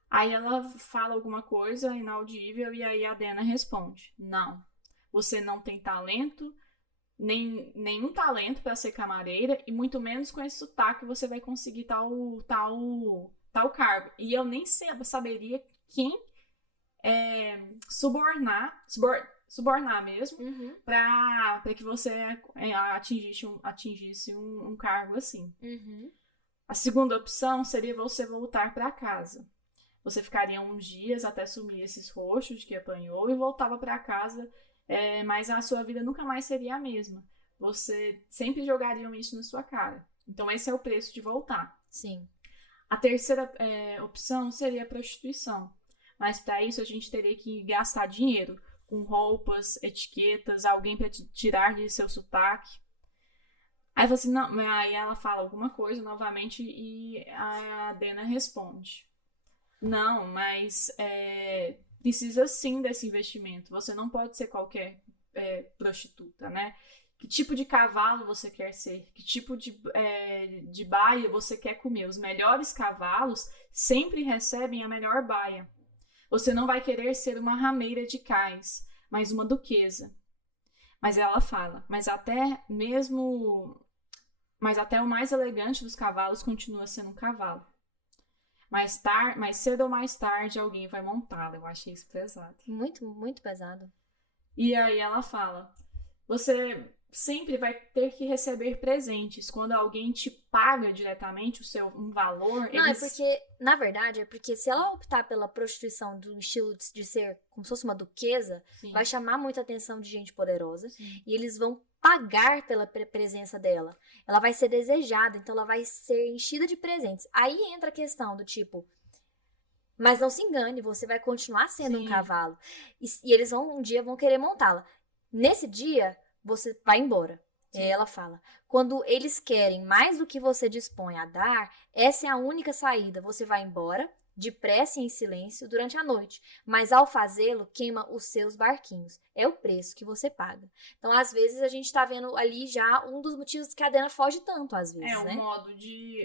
Aí ela fala alguma coisa inaudível e aí a Dena responde: não, você não tem talento, nenhum talento para ser camareira e muito menos com esse sotaque você vai conseguir tal cargo. E eu nem saberia quem subornar mesmo, para que você atingisse um cargo assim. A segunda opção seria você voltar para casa. Você ficaria uns dias até sumir esses roxos que apanhou e voltava para casa, mas a sua vida nunca mais seria a mesma. Você sempre jogariam isso na sua cara. Então esse é o preço de voltar. Sim. A terceira opção seria a prostituição. Mas para isso a gente teria que gastar dinheiro com roupas, etiquetas, alguém para tirar de seu sotaque. Aí você não, aí ela fala alguma coisa novamente e a Dena responde: não, mas precisa sim desse investimento. Você não pode ser qualquer prostituta, né? Que tipo de cavalo você quer ser? Que tipo de baia você quer comer? Os melhores cavalos sempre recebem a melhor baia. Você não vai querer ser uma rameira de cais, mas uma duquesa. Mas ela fala, mas até o mais elegante dos cavalos continua sendo um cavalo. Mais cedo ou mais tarde alguém vai montá-lo. Eu achei isso pesado. Muito, muito pesado. E aí ela fala, você sempre vai ter que receber presentes. Quando alguém te paga diretamente um valor... Não, na verdade, se ela optar pela prostituição do estilo de ser como se fosse uma duquesa, sim, vai chamar muita atenção de gente poderosa. Sim. E eles vão pagar pela presença dela. Ela vai ser desejada, então ela vai ser enchida de presentes. Aí entra a questão do tipo... Mas não se engane, você vai continuar sendo, sim, um cavalo. E eles um dia vão querer montá-la. Nesse dia... você vai embora. Ela fala, quando eles querem mais do que você dispõe a dar, essa é a única saída. Você vai embora, depressa e em silêncio, durante a noite. Mas ao fazê-lo, queima os seus barquinhos. É o preço que você paga. Então, às vezes, a gente tá vendo ali já um dos motivos que a Dena foge tanto, às vezes, né?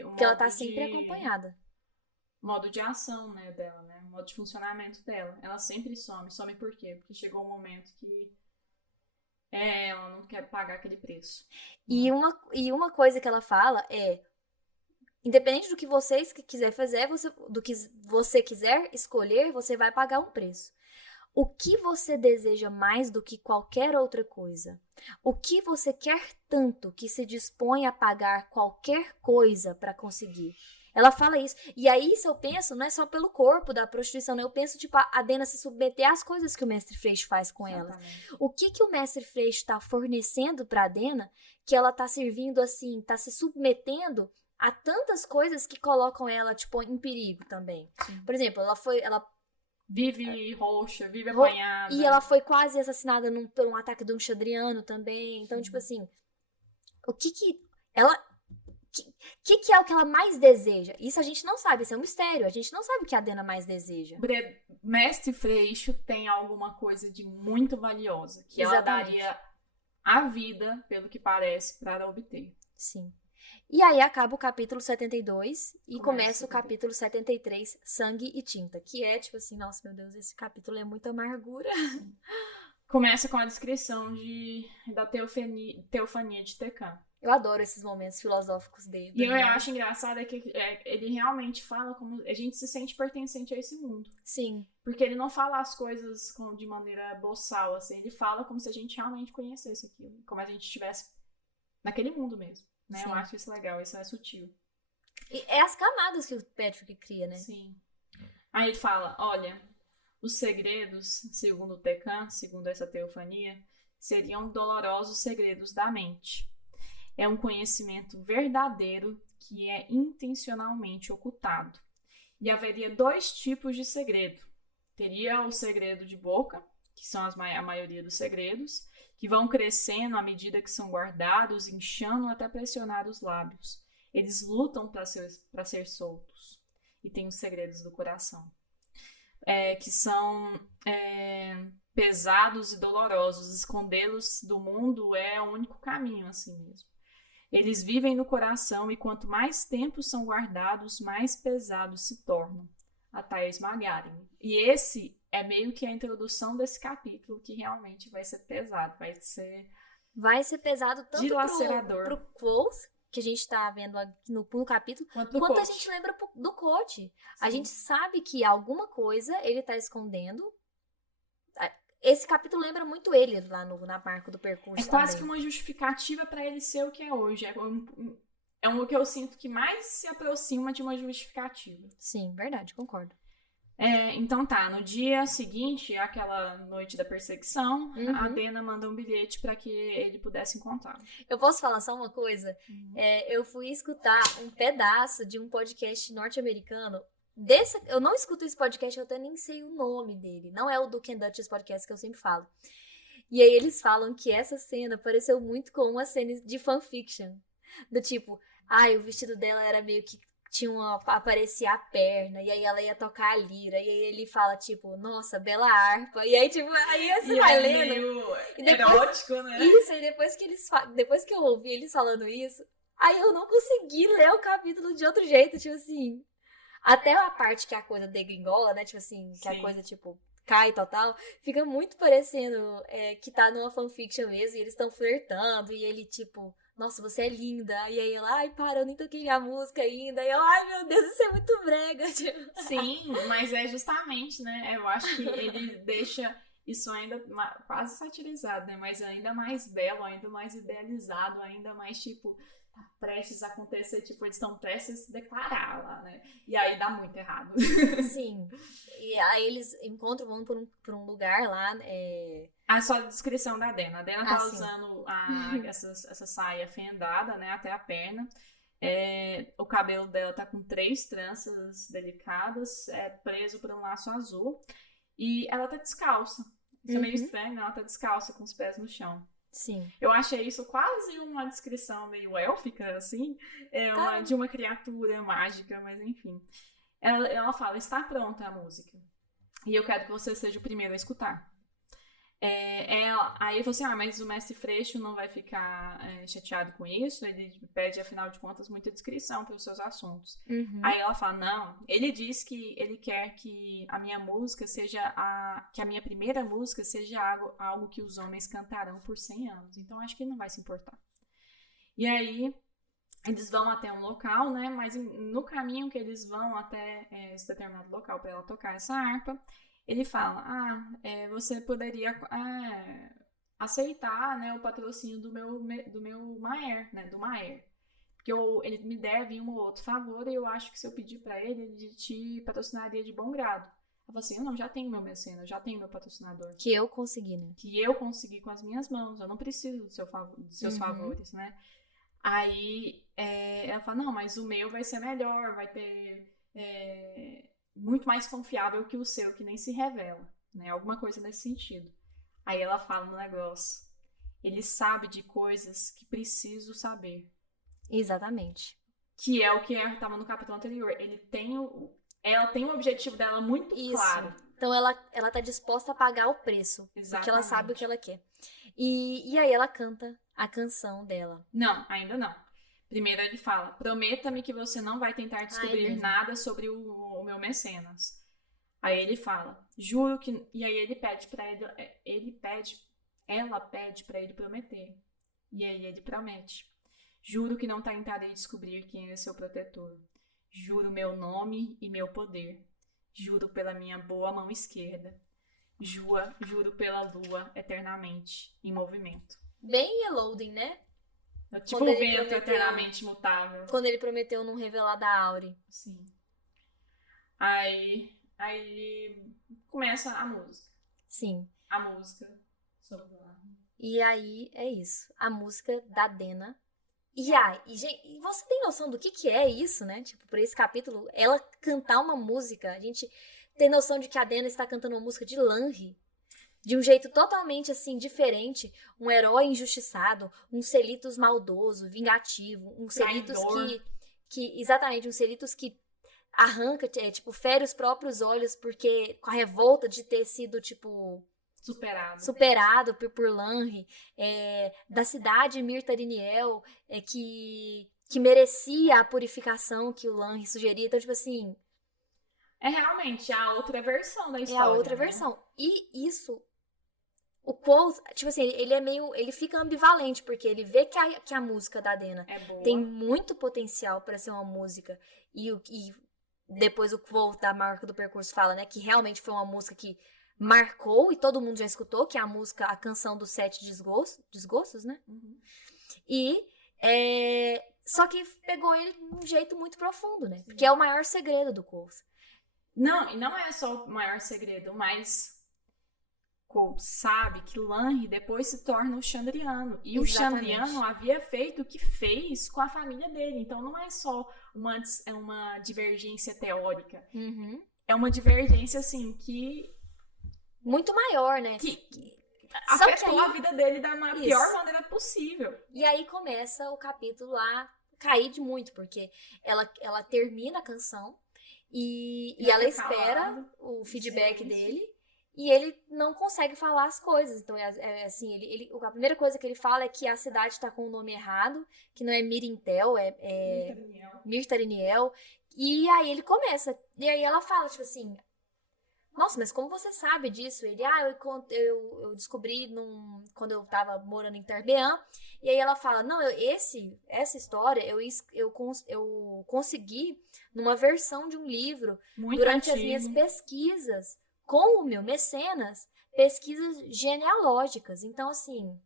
Porque ela tá sempre acompanhada. Modo de ação, né, dela, né? Modo de funcionamento dela. Ela sempre some. Some por quê? Porque chegou um momento que ela não quer pagar aquele preço. E uma coisa que ela fala é, Independente do que você quiser fazer, do que você quiser escolher, você vai pagar um preço. O que você deseja mais do que qualquer outra coisa? O que você quer tanto que se dispõe a pagar qualquer coisa para conseguir? Ela fala isso. E aí, se eu penso, não é só pelo corpo da prostituição, né? Eu penso, tipo, a Dena se submeter às coisas que o mestre Freixo faz com ela. O que o mestre Freixo está fornecendo para a Dena, que ela tá servindo assim, tá se submetendo a tantas coisas que colocam ela, tipo, em perigo também. Sim. Por exemplo, ela vive roxa, vive apanhada. E ela foi quase assassinada por um ataque de um xadriano também. Então, tipo assim, o que ela... que é o que ela mais deseja? Isso a gente não sabe, isso é um mistério. A gente não sabe o que a Dena mais deseja. Mestre Freixo tem alguma coisa de muito valiosa, que exatamente. Ela daria a vida, pelo que parece, para obter. Sim. E aí acaba o capítulo 72 e começa o capítulo 73, Sangue e Tinta. Que é tipo assim, nossa, meu Deus, esse capítulo é muita amargura. Começa com a descrição da teofania de Tecã. Eu adoro esses momentos filosóficos dele. E eu acho engraçado que ele realmente fala como a gente se sente pertencente a esse mundo. Sim. Porque ele não fala as coisas de maneira boçal, assim. Ele fala como se a gente realmente conhecesse aquilo. Como a gente estivesse naquele mundo mesmo. Né? Eu acho isso legal, isso é sutil. E é as camadas que o Patrick cria, né? Sim. Aí ele fala, olha, os segredos, segundo o Tecã, segundo essa teofania, seriam dolorosos segredos da mente. É um conhecimento verdadeiro que é intencionalmente ocultado. E haveria 2 tipos de segredo. Teria o segredo de boca, que são a maioria dos segredos, que vão crescendo à medida que são guardados, inchando até pressionar os lábios. Eles lutam para ser soltos. E tem os segredos do coração, que são pesados e dolorosos. Escondê-los do mundo é o único caminho, assim mesmo. Eles vivem no coração e quanto mais tempo são guardados, mais pesados se tornam, até esmagarem. E esse é meio que a introdução desse capítulo, que realmente vai ser pesado, vai ser pesado tanto dilacerador. pro quote, que a gente tá vendo no capítulo, quanto a gente lembra do quote. A gente sabe que alguma coisa ele tá escondendo. Esse capítulo lembra muito ele lá na marca do percurso. É quase que uma justificativa para ele ser o que é hoje. É o que eu sinto que mais se aproxima de uma justificativa. Sim, verdade, concordo. Então tá, no dia seguinte, aquela noite da perseguição, a Dena manda um bilhete para que ele pudesse encontrar. Eu posso falar só uma coisa? Eu fui escutar um pedaço de um podcast norte-americano. Eu não escuto esse podcast, eu até nem sei o nome dele. Não é o Duke and Duchess podcast que eu sempre falo. E aí eles falam que essa cena pareceu muito com uma cena de fanfiction. Do tipo, o vestido dela era meio que aparecia a perna, e aí ela ia tocar a lira, e aí ele fala, tipo, nossa, bela harpa, e aí, tipo, aí você vai lendo. E depois, erótico, né? Isso, e depois que eu ouvi eles falando isso, aí eu não consegui ler o capítulo de outro jeito, tipo assim. Até a parte que a coisa degringola, né? Tipo assim, que a coisa, tipo, cai e tal, fica muito parecendo que tá numa fanfiction mesmo, e eles estão flertando, e ele, tipo, nossa, você é linda. E aí ela, para, eu nem toquei minha música ainda. E eu, meu Deus, isso é muito brega. Sim, mas é justamente, né? Eu acho que ele deixa isso ainda quase satirizado, né? Mas ainda mais belo, ainda mais idealizado, ainda mais, tipo, tá prestes a acontecer, tipo, eles estão prestes a se declarar lá, né? E aí dá muito errado. Sim. E aí eles vão por um lugar lá, Só a descrição da Dena. A Dena tá usando essa saia fendada, né, até a perna. O cabelo dela tá com 3 tranças delicadas, preso por um laço azul. E ela tá descalça. Isso é meio estranho, né? Ela tá descalça com os pés no chão. Sim. Eu achei isso quase uma descrição meio élfica, assim. De uma criatura mágica, mas enfim. Ela fala, está pronta a música. E eu quero que você seja o primeiro a escutar. Aí ele falou assim, mas o mestre Freixo não vai ficar chateado com isso, ele pede, afinal de contas, muita descrição para os seus assuntos. Aí ela fala, não, ele diz que ele quer que a minha música que a minha primeira música seja algo que os homens cantarão por 100 anos, então acho que ele não vai se importar. E aí Eles vão até um local, né? Mas no caminho que eles vão até esse determinado local para ela tocar essa harpa, ele fala: você poderia aceitar, né, o patrocínio do meu Maer, né? Do Maer. Porque ele me deve um ou outro favor e eu acho que se eu pedir para ele, ele te patrocinaria de bom grado. Eu falei assim: eu não, já tenho meu mecenas, eu já tenho meu patrocinador. Que eu consegui, né? Que eu consegui com as minhas mãos, eu não preciso dos seus favores, né? Aí ela fala: não, mas o meu vai ser melhor, vai ter muito mais confiável que o seu, que nem se revela, né? Alguma coisa nesse sentido. Aí ela fala no negócio: ele sabe de coisas que preciso saber. Exatamente. Que é o que estava no capítulo anterior. Ela tem o objetivo dela muito claro. Então ela tá disposta a pagar o preço. Exatamente. Porque ela sabe o que ela quer. E aí ela canta a canção dela. Não, ainda não. Primeiro ele fala: prometa-me que você não vai tentar descobrir nada sobre o meu mecenas. Aí ele fala: juro que... E aí ele pede pra ele... Ela pede pra ele prometer. E aí ele promete: juro que não tentarei descobrir quem é seu protetor. Juro meu nome e meu poder. Juro pela minha boa mão esquerda. Juro pela lua eternamente em movimento. Bem Eloding, né? Tipo o vento eternamente mutável. Quando ele prometeu não revelar da Auri. Sim. Aí começa a música. Sim. A música sobre lá. E aí é isso. A música da Dena. E gente, você tem noção do que é isso, né? Tipo, por esse capítulo, ela cantar uma música, a gente tem noção de que a Dena está cantando uma música de Lanri. De um jeito totalmente, assim, diferente. Um herói injustiçado, um Celitos maldoso, vingativo, um Celitos exatamente, um Celitos que arranca, fere os próprios olhos porque com a revolta de ter sido, superado por Lanri, da cidade Mirtariniel, que merecia a purificação que o Lanri sugeria. Então, assim... É realmente a outra versão da história. É a outra versão. E isso... O Quoth, ele fica ambivalente, porque ele vê que a música da Dena tem muito potencial para ser uma música, e depois o Quoth da Marca do Percurso fala, né, que realmente foi uma música que marcou, e todo mundo já escutou, que é a canção dos 7 desgostos, né? Uhum. E, só que pegou ele de um jeito muito profundo, né? Sim. Porque é o maior segredo do Quoth. Não, e não é só o maior segredo, mas... Quoth sabe que Lanri depois se torna o Chandriano. E o Chandriano havia feito o que fez com a família dele. Então não é só uma divergência teórica. Uhum. É uma divergência, assim, que... muito maior, né? Que afetou a vida dele da pior maneira possível. E aí começa o capítulo a cair de muito, porque ela termina a canção e ela espera o feedback dele. E ele não consegue falar as coisas. Então, assim, a primeira coisa que ele fala é que a cidade tá com o nome errado, que não é Mirintel, é Mirtariniel. E aí ele começa. E aí ela fala, assim... Nossa, mas como você sabe disso? Ele, eu descobri quando eu tava morando em Tarbean. E aí ela fala, não, essa história eu consegui numa versão de um livro muito durante antigo. As minhas pesquisas com o meu mecenas, pesquisas genealógicas. Então, assim...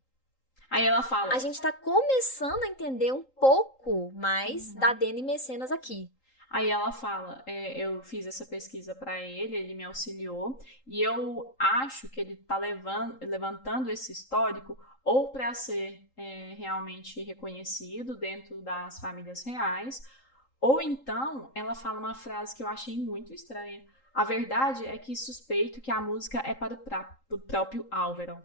Aí ela fala... A gente tá começando a entender um pouco mais da Dena e mecenas aqui. Aí ela fala, eu fiz essa pesquisa para ele me auxiliou, e eu acho que ele tá levantando esse histórico ou para ser realmente reconhecido dentro das famílias reais, ou então ela fala uma frase que eu achei muito estranha. A verdade é que suspeito que a música é para o próprio Álvaro.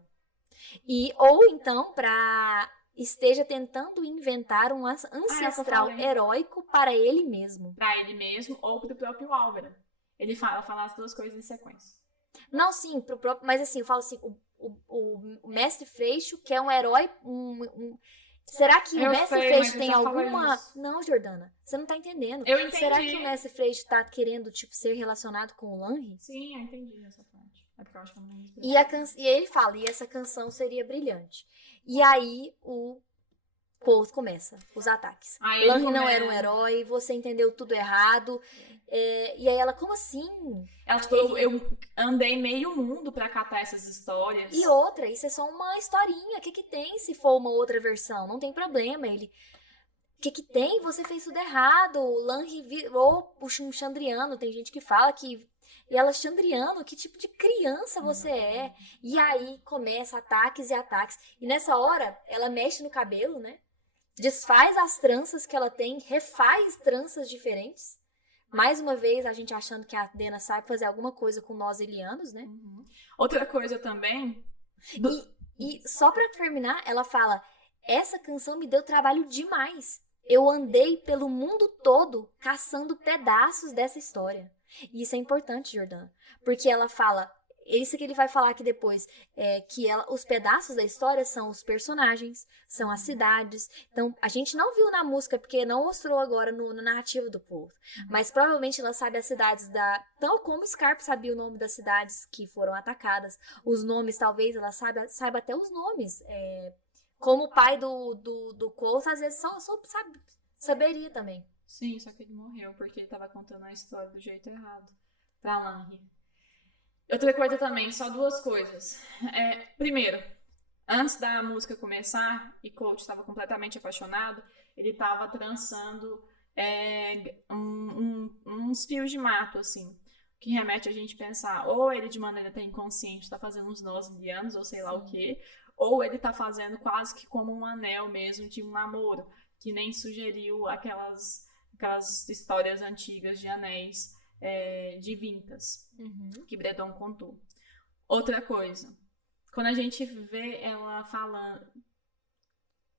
Ou então para... esteja tentando inventar um ancestral heróico para ele mesmo. Para ele mesmo ou para o próprio Álvaro. Ela fala as duas coisas em sequência. Não, sim, pro próprio, mas assim, eu falo assim, o Mestre Freixo, que é um herói... Será que o Mestre Freixo tem alguma... Não, Jordana, você não tá entendendo. Eu entendi. Será que o Mestre Freixo tá querendo, ser relacionado com o Lanri? Sim, eu entendi essa parte. É porque eu acho que eu não e ele fala, e essa canção seria brilhante. E aí, Quoth começa, os ataques. Aí ele Lanry não começa. era um herói, você entendeu tudo errado. E aí ela, como assim? Ela, tipo, eu andei meio mundo pra catar essas histórias. E outra, isso é só uma historinha. O que que tem se for uma outra versão? Não tem problema. Ele, o que que tem? Você fez tudo errado. O Lanry virou um Chandriano. Tem gente que fala que... E ela, Chandriano, que tipo de criança você é? E aí começa ataques e ataques. E nessa hora, ela mexe no cabelo, né? Desfaz as tranças que ela tem, refaz tranças diferentes. Mais uma vez, a gente achando que a Dena sabe fazer alguma coisa com nós ilianos, né? Outra coisa também... E só pra terminar, ela fala, essa canção me deu trabalho demais. Eu andei pelo mundo todo caçando pedaços dessa história. E isso é importante, Jordana. Porque ela fala... Isso que ele vai falar aqui depois, que os pedaços da história são os personagens, são as cidades. Então, a gente não viu na música, porque não mostrou agora na narrativa do povo. Mas provavelmente ela sabe as cidades tal como Scarpa sabia o nome das cidades que foram atacadas. Os nomes, talvez, ela saiba até os nomes. Como o pai do Quoth, às vezes, saberia também. Sim, só que ele morreu, porque ele tava contando a história do jeito errado pra Lanry. Outra coisa também, só duas coisas. Primeiro, antes da música começar, e Quoth estava completamente apaixonado, ele estava trançando uns fios de mato, assim, que remete a gente pensar, ou ele de maneira até inconsciente está fazendo uns nós ilianos, ou sei lá o quê, ou ele está fazendo quase que como um anel mesmo de um namoro, que nem sugeriu aquelas histórias antigas de anéis, de vintas, que Bredon contou. Outra coisa, quando a gente vê ela falando...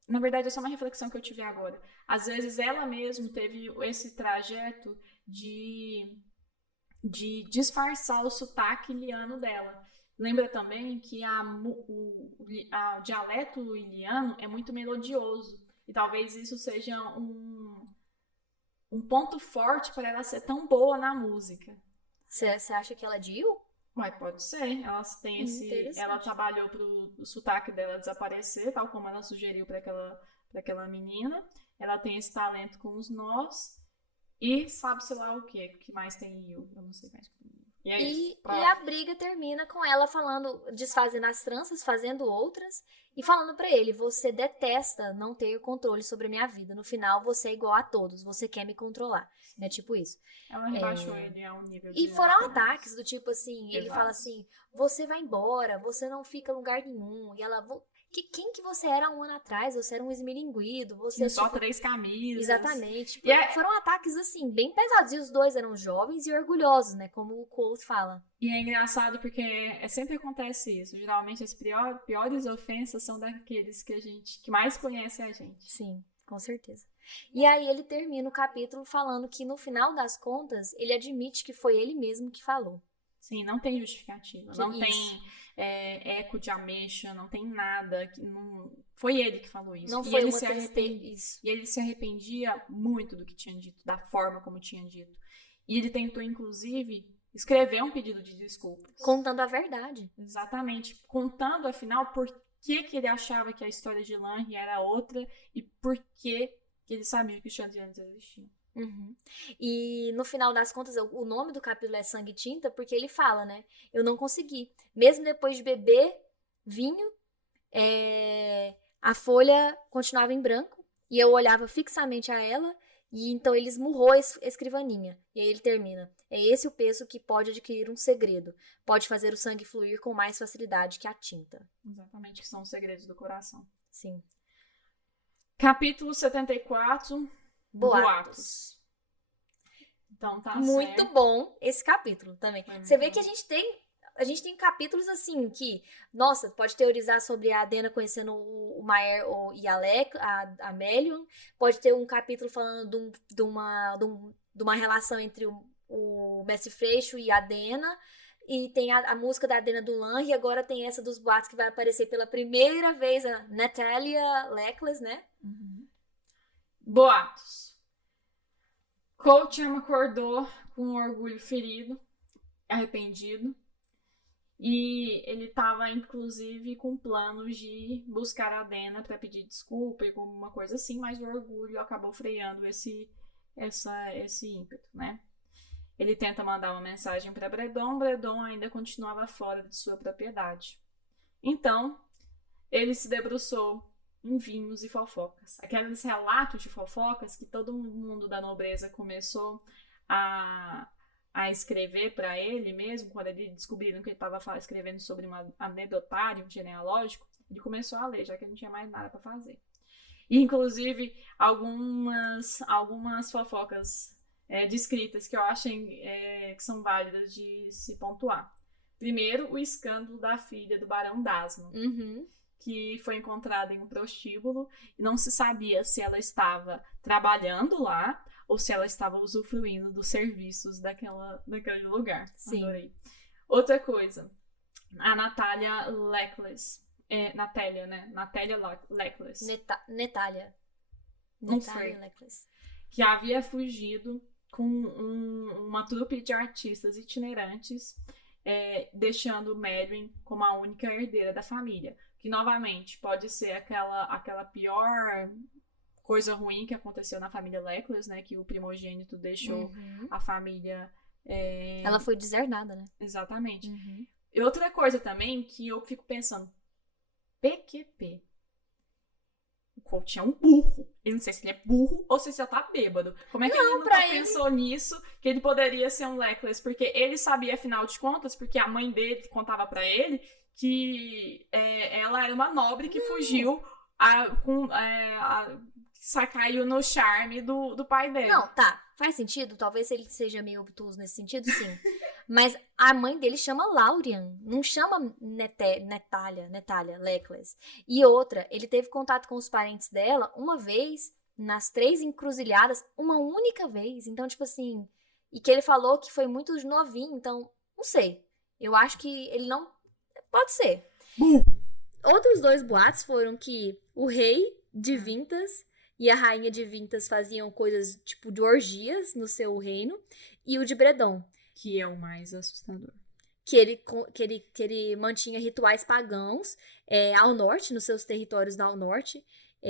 Na verdade, é só uma reflexão que eu tive agora. Às vezes ela mesma teve esse trajeto de disfarçar o sotaque iliano dela. Lembra também que o dialeto iliano é muito melodioso. E talvez isso seja um ponto forte para ela ser tão boa na música. Você acha que ela é de Il? Mas pode ser. Ela tem ela trabalhou para o sotaque dela desaparecer, tal como ela sugeriu para aquela menina. Ela tem esse talento com os nós e sabe sei lá o que mais tem em Il. Eu não sei mais. E a briga termina com ela falando, desfazendo as tranças, fazendo outras e falando pra ele, você detesta não ter controle sobre a minha vida. No final, você é igual a todos, você quer me controlar. É tipo isso. Ela rebaixou ele a um nível de... E foram ataques do tipo assim, ele fala assim, você vai embora, você não fica em lugar nenhum. E ela, quem que você era um ano atrás? Você era um esmilinguido, você... Tinha só 3 camisas. Exatamente. Foram ataques, assim, bem pesados. E os dois eram jovens e orgulhosos, né? Como o Quoth fala. E é engraçado porque sempre acontece isso. Geralmente as piores ofensas são daqueles que mais conhecem a gente. Sim, com certeza. E aí ele termina o capítulo falando que no final das contas, ele admite que foi ele mesmo que falou. Sim, não tem justificativa. Não tem eco de ameixa, não tem nada. Foi ele que falou isso. Não foi isso. E ele se arrependia muito do que tinha dito, da forma como tinha dito. E ele tentou, inclusive, escrever um pedido de desculpas. Contando a verdade. Exatamente. Contando, afinal, por que ele achava que a história de Lanry era outra e por que ele sabia que os Chandrianos existiam. E no final das contas, o nome do capítulo é Sangue e Tinta, porque ele fala, né? Eu não consegui. Mesmo depois de beber vinho, a folha continuava em branco e eu olhava fixamente a ela e então ele esmurrou a escrivaninha. E aí ele termina. É esse o peso que pode adquirir um segredo. Pode fazer o sangue fluir com mais facilidade que a tinta. Exatamente, que são os segredos do coração. Sim. Capítulo 74... Boatos. Então tá muito certo. Bom esse capítulo também. Você vê que a gente tem capítulos assim que, nossa, pode teorizar sobre a Dena conhecendo o Maer e a Melion. Pode ter um capítulo falando de uma relação entre o Mestre Freixo e a Dena. E tem a música da Dena do Lanry. E agora tem essa dos boatos que vai aparecer pela primeira vez a Natalia Leclerc, né? Boatos. Quoth acordou com um orgulho ferido, arrependido. E ele estava, inclusive, com planos de buscar a Dena para pedir desculpa e alguma coisa assim, mas o orgulho acabou freando esse ímpeto, né? Ele tenta mandar uma mensagem para Bredon, Bredon ainda continuava fora de sua propriedade. Então, ele se debruçou em vinhos e fofocas. Aqueles relatos de fofocas que todo mundo da nobreza começou a escrever para ele mesmo, quando ele descobriram que ele estava escrevendo sobre um anedotário genealógico, ele começou a ler, já que ele não tinha mais nada para fazer. E, inclusive, algumas fofocas descritas que eu acho que são válidas de se pontuar. Primeiro, o escândalo da filha do Barão Dasmo, que foi encontrada em um prostíbulo e não se sabia se ela estava trabalhando lá ou se ela estava usufruindo dos serviços daquele lugar. Sim. Adorei. Outra coisa, a Natália Leclerc. Natália, né? Natália Leclerc. Natália Leclerc. Que havia fugido com uma trupe de artistas itinerantes, deixando Meereen como a única herdeira da família. Que, novamente, pode ser aquela pior coisa ruim que aconteceu na família Leclerc, né? Que o primogênito deixou a família... Ela foi deserdada, né? Exatamente. E outra coisa também que eu fico pensando... PQP. O coach é um burro. Eu não sei se ele é burro ou se ele já tá bêbado. Como é que ele nunca pensou nisso? Que ele poderia ser um Leclerc? Porque ele sabia, afinal de contas, porque a mãe dele contava pra ele que ela era uma nobre que fugiu caiu no charme do pai dele. Não, tá. Faz sentido? Talvez ele seja meio obtuso nesse sentido, sim. Mas a mãe dele chama Laurian, não chama Natália Leclerc. E outra, ele teve contato com os parentes dela uma vez, nas 3 encruzilhadas, uma única vez. Então, tipo assim... E que ele falou que foi muito novinho, então... Não sei. Eu acho que ele não... Pode ser. Outros 2 boatos foram que o rei de Vintas e a rainha de Vintas faziam coisas tipo de orgias no seu reino, e o de Bredon, que é o mais assustador, que ele mantinha rituais pagãos ao norte, nos seus territórios ao norte,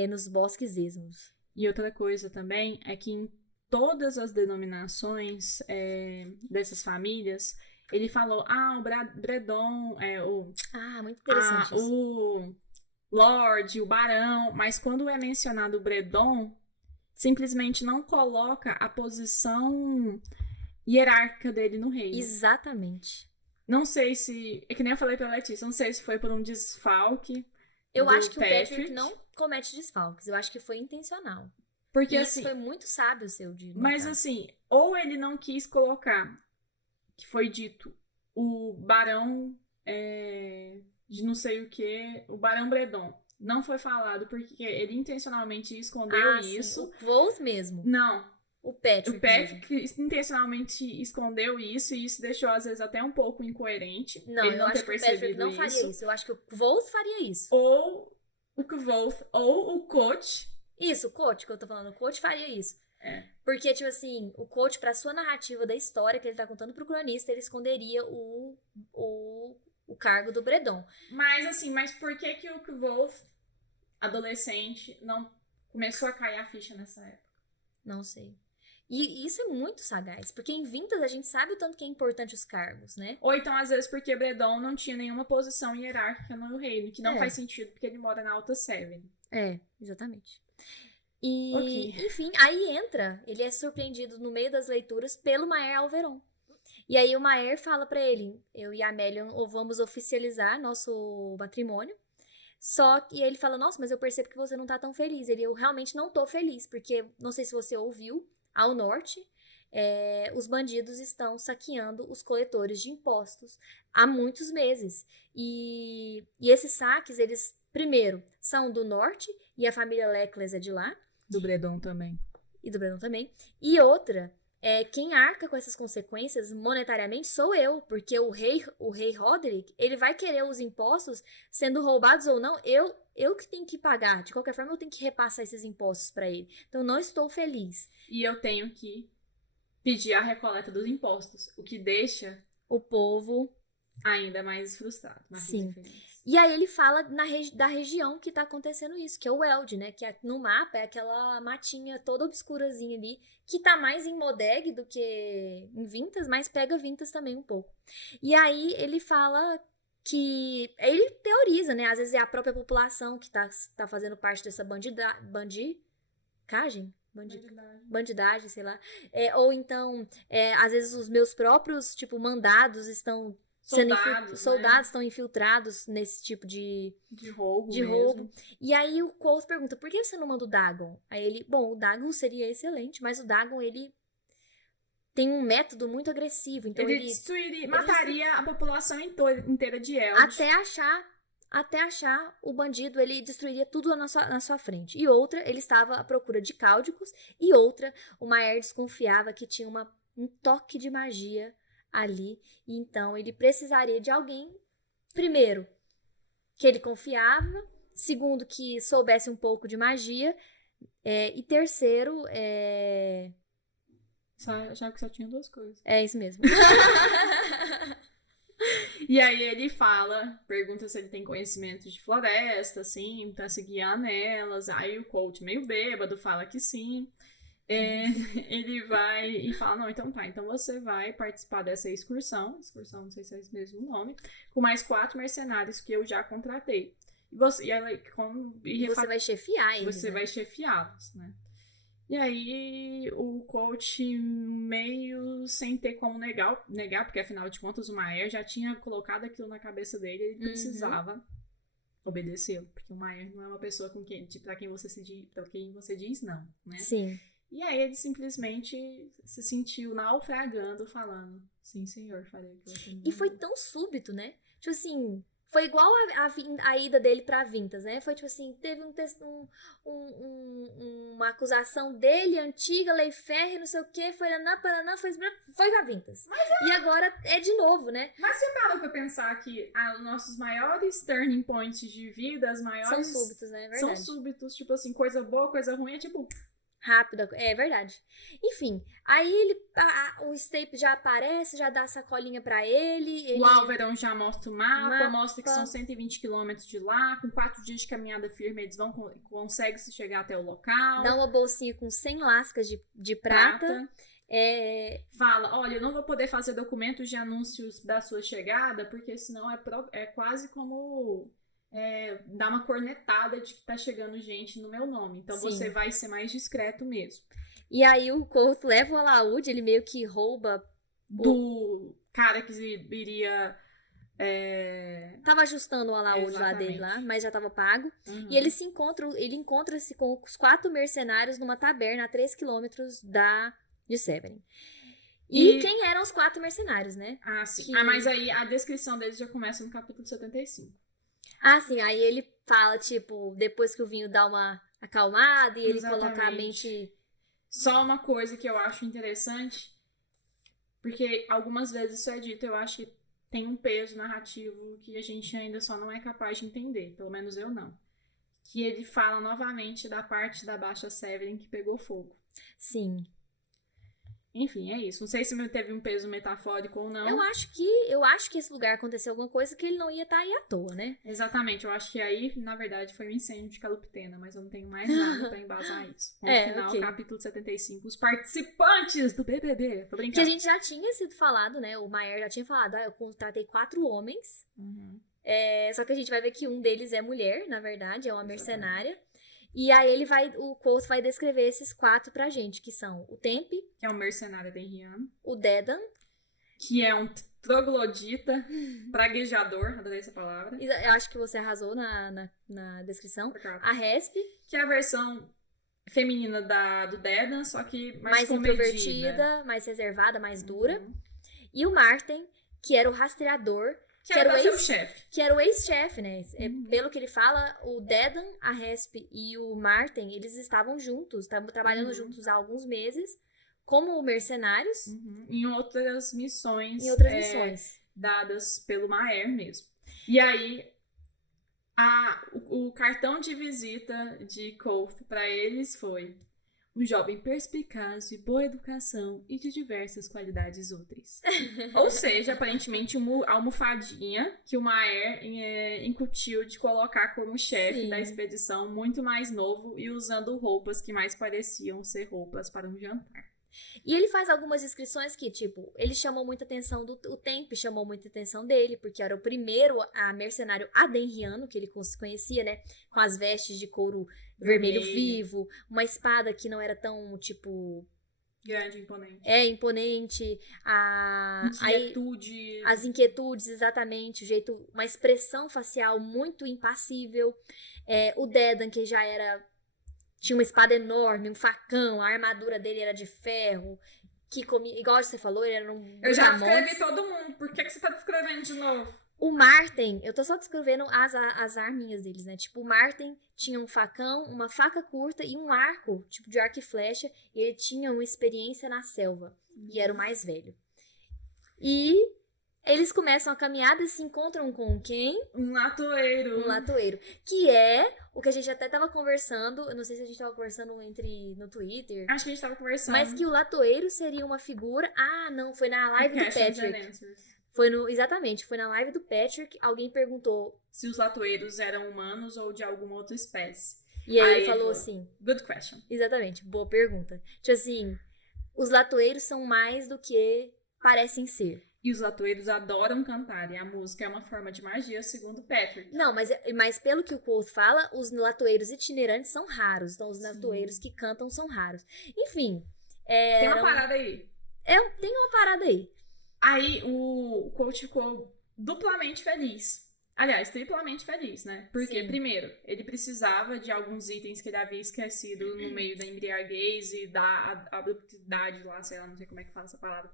nos bosques esmos. E outra coisa também é que em todas as denominações dessas famílias, ele falou, o Bredon, muito interessante isso. O Lorde, o Barão, mas quando é mencionado o Bredon, simplesmente não coloca a posição hierárquica dele no reino. Exatamente. Não sei se... É que nem eu falei pra Letícia, não sei se foi por um desfalque. Eu acho que o Patrick não comete desfalques, eu acho que foi intencional. Porque isso foi muito sábio seu de notar. Mas assim, ou ele não quis colocar, que foi dito, o Barão... de não sei o que, o Barão Bredon. Não foi falado porque ele intencionalmente escondeu isso. Sim, o Wolf mesmo. Não. O Patrick intencionalmente escondeu isso e isso deixou, às vezes, até um pouco incoerente. Não, ele eu acho que o Patrick não faria isso. Eu acho que o Wolf faria isso. Ou o Coach. Isso, o Coach que eu tô falando. O Coach faria isso. Porque, tipo assim, o Coach, pra sua narrativa da história que ele tá contando pro cronista, ele esconderia o cargo do Bredon. Mas por que o Kvolf, adolescente, não começou a cair a ficha nessa época? Não sei. E isso é muito sagaz, porque em Vintas a gente sabe o tanto que é importante os cargos, né? Ou então, às vezes, porque Bredon não tinha nenhuma posição hierárquica no reino, que não faz sentido, porque ele mora na Alta Seven. Exatamente. E, enfim, aí ele é surpreendido no meio das leituras pelo Maer Alveron. E aí o Maer fala pra ele, eu e a Amélia vamos oficializar nosso matrimônio. Só que ele fala, nossa, mas eu percebo que você não tá tão feliz. Eu realmente não tô feliz, porque, não sei se você ouviu, ao norte, os bandidos estão saqueando os coletores de impostos há muitos meses. E esses saques, eles, primeiro, são do norte, e a família Leclerc é de lá. Do Bredon também. E do Bredon também. E outra... quem arca com essas consequências monetariamente sou eu, porque o rei Roderick, ele vai querer os impostos, sendo roubados ou não, eu que tenho que pagar. De qualquer forma, eu tenho que repassar esses impostos para ele. Então, não estou feliz. E eu tenho que pedir a recoleta dos impostos, o que deixa o povo ainda mais frustrado. Mais Sim. infeliz. E aí ele fala da região que tá acontecendo isso, que é o Eld, né? Que no mapa é aquela matinha toda obscurazinha ali, que tá mais em Modeg do que em Vintas, mas pega Vintas também um pouco. E aí ele fala que... Ele teoriza, né? Às vezes é a própria população que tá fazendo parte dessa bandidagem, sei lá. Ou então, às vezes os meus próprios, tipo, mandados estão... Soldados estão infiltrados nesse tipo de roubo. E aí o Quoth pergunta, por que você não manda o Dagon? Aí ele, o Dagon seria excelente, mas o Dagon, ele tem um método muito agressivo. Então ele mataria a população inteira de Eld. Até achar o bandido, ele destruiria tudo na sua frente. E outra, ele estava à procura de cáudicos. E outra, o Maier desconfiava que tinha um toque de magia ali, e então ele precisaria de alguém, primeiro, que ele confiava, segundo, que soubesse um pouco de magia, e terceiro, Já que só tinha duas coisas. É isso mesmo. E aí ele pergunta se ele tem conhecimento de floresta, assim, pra se guiar nelas. Aí o coach, meio bêbado, fala que sim. Ele vai e fala, não, então tá, então você vai participar dessa excursão, não sei se é esse mesmo nome, com mais 4 mercenários que eu já contratei. E você vai chefiar eles, Você vai chefiá-los, né? E aí o coach meio sem ter como negar, porque afinal de contas o Maier já tinha colocado aquilo na cabeça dele, ele precisava obedecê-lo, porque o Maier não é uma pessoa pra quem você diz não, né? Sim. E aí ele simplesmente se sentiu naufragando, falando, sim, senhor, farei o que você me mandou. E foi tão súbito, né? Tipo assim, foi igual a ida dele pra Vintas, né? Foi tipo assim, teve uma acusação dele, antiga, lei férrea, não sei o quê, foi Paraná, foi pra Vintas. E agora é de novo, né? Mas você parou pra pensar que os nossos maiores turning points de vida, as maiores... São súbitos, né? É verdade. São súbitos, tipo assim, coisa boa, coisa ruim, é tipo... Rápida, é verdade. Enfim, aí o Snape já aparece, já dá a sacolinha pra ele. O Álvaro já mostra o mapa, mostra que são 120 quilômetros de lá, com 4 dias de caminhada firme eles conseguem se chegar até o local. Dá uma bolsinha com 100 lascas de prata. Fala, olha, eu não vou poder fazer documentos de anúncios da sua chegada, porque senão é quase como... dar uma cornetada de que tá chegando gente no meu nome. Então você vai ser mais discreto mesmo. E aí o Quoth leva o Alaúde, ele meio que rouba do cara que iria... Tava ajustando o Alaúde lá dele, mas já tava pago. E ele encontra-se com os 4 mercenários numa taberna a 3 quilômetros de Severin. E quem eram os 4 mercenários, né? Ah, sim. Mas aí a descrição deles já começa no capítulo 75. Ah, sim, aí ele fala, tipo, depois que o vinho dá uma acalmada e ele coloca a mente... Só uma coisa que eu acho interessante, porque algumas vezes isso é dito, eu acho que tem um peso narrativo que a gente ainda só não é capaz de entender, pelo menos eu não. Que ele fala novamente da parte da Baixa Severin que pegou fogo. Sim. Enfim, é isso. Não sei se teve um peso metafórico ou não. Eu acho que esse lugar aconteceu alguma coisa que ele não ia estar aí à toa, né? Exatamente. Eu acho que aí, na verdade, foi um incêndio de Caloptena, mas eu não tenho mais nada pra embasar isso. No final, capítulo 75, os participantes do BBB. Tô brincando. Que a gente já tinha sido falado, né? O Maier já tinha falado, eu contratei 4 homens. Só que a gente vai ver que um deles é mulher, na verdade, é uma mercenária. E aí o Quoth vai descrever esses 4 pra gente, que são o Tempe, que é um mercenário denriano, o Dedan, que é um troglodita, praguejador, adorei essa palavra. Eu acho que você arrasou na descrição. A Resp, que é a versão feminina do Dedan, só que mais introvertida, mais reservada, mais dura. E o Marten, que era o rastreador, que era o ex-chefe, né? Pelo que ele fala, o Dedan, a Resp e o Marten, eles estavam juntos, estavam trabalhando juntos há alguns meses, como mercenários. Em outras missões. Dadas pelo Maier mesmo. E aí, o cartão de visita de Quoth pra eles foi: um jovem perspicaz, de boa educação e de diversas qualidades úteis. Ou seja, aparentemente a almofadinha que o Maer incutiu de colocar como chefe da expedição, muito mais novo e usando roupas que mais pareciam ser roupas para um jantar. E ele faz algumas descrições que, tipo, ele chamou muita atenção o Temp chamou muita atenção dele, porque era o primeiro mercenário adenriano que ele conhecia, né? Com as vestes de couro vermelho vivo, uma espada que não era tão, tipo... grande, imponente. Imponente. Inquietude. As inquietudes, exatamente. O jeito, uma expressão facial muito impassível. O Dedan, que já tinha uma espada enorme, um facão, a armadura dele era de ferro, que comia, igual você falou, ele era um... Eu já descrevi todo mundo, por que você tá descrevendo de novo? O Marten, eu tô só descrevendo as arminhas deles, né? Tipo, o Marten tinha um facão, uma faca curta e um arco, tipo de arco e flecha, e ele tinha uma experiência na selva, e era o mais velho. E eles começam a caminhada e se encontram com quem? Um latoeiro. Um latoeiro, que é o que a gente até tava conversando, eu não sei se a gente tava conversando no Twitter. Acho que a gente tava conversando. Mas que o latoeiro seria uma figura... não, foi na live do Patrick. Exatamente, foi na live do Patrick, alguém perguntou... se os latoeiros eram humanos ou de alguma outra espécie. E aí ele falou assim... good question. Exatamente, boa pergunta. Tipo assim, os latoeiros são mais do que parecem ser. E os latoeiros adoram cantar, e a música é uma forma de magia, segundo Patrick. Não, mas pelo que o Quoth fala, os latoeiros itinerantes são raros. Então, os latoeiros que cantam são raros. Enfim. Tem uma parada aí. Tem uma parada aí. Aí, o Quoth ficou duplamente feliz. Aliás, triplamente feliz, né? Porque, primeiro, ele precisava de alguns itens que ele havia esquecido no meio da embriaguez e da abruptidade lá, sei lá, não sei como é que fala essa palavra,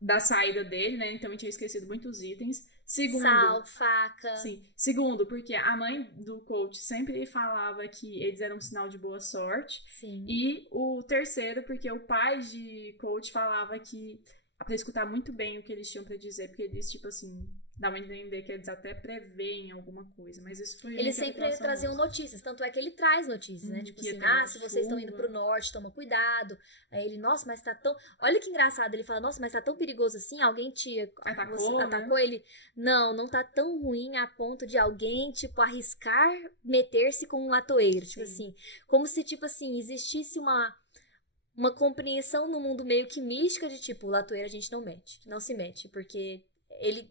da saída dele, né? Então, ele tinha esquecido muitos itens. Segundo, sal, faca. Sim. Segundo, porque a mãe do Quoth sempre falava que eles eram um sinal de boa sorte. Sim. E o terceiro, porque o pai de Quoth falava que pra escutar muito bem o que eles tinham pra dizer, porque eles, tipo assim, davam a entender que eles até preveem alguma coisa, mas isso foi... Eles sempre traziam notícias, tanto é que ele traz notícias, né? Tipo assim, se vocês estão indo pro norte, toma cuidado. Aí ele, nossa, mas tá tão... Olha que engraçado, ele fala, nossa, mas tá tão perigoso assim, alguém te atacou, ele... Não tá tão ruim a ponto de alguém, tipo, arriscar meter-se com um latoeiro, tipo assim, como se, tipo assim, existisse uma compreensão no mundo meio que mística de tipo, o latoeiro a gente não se mete, porque ele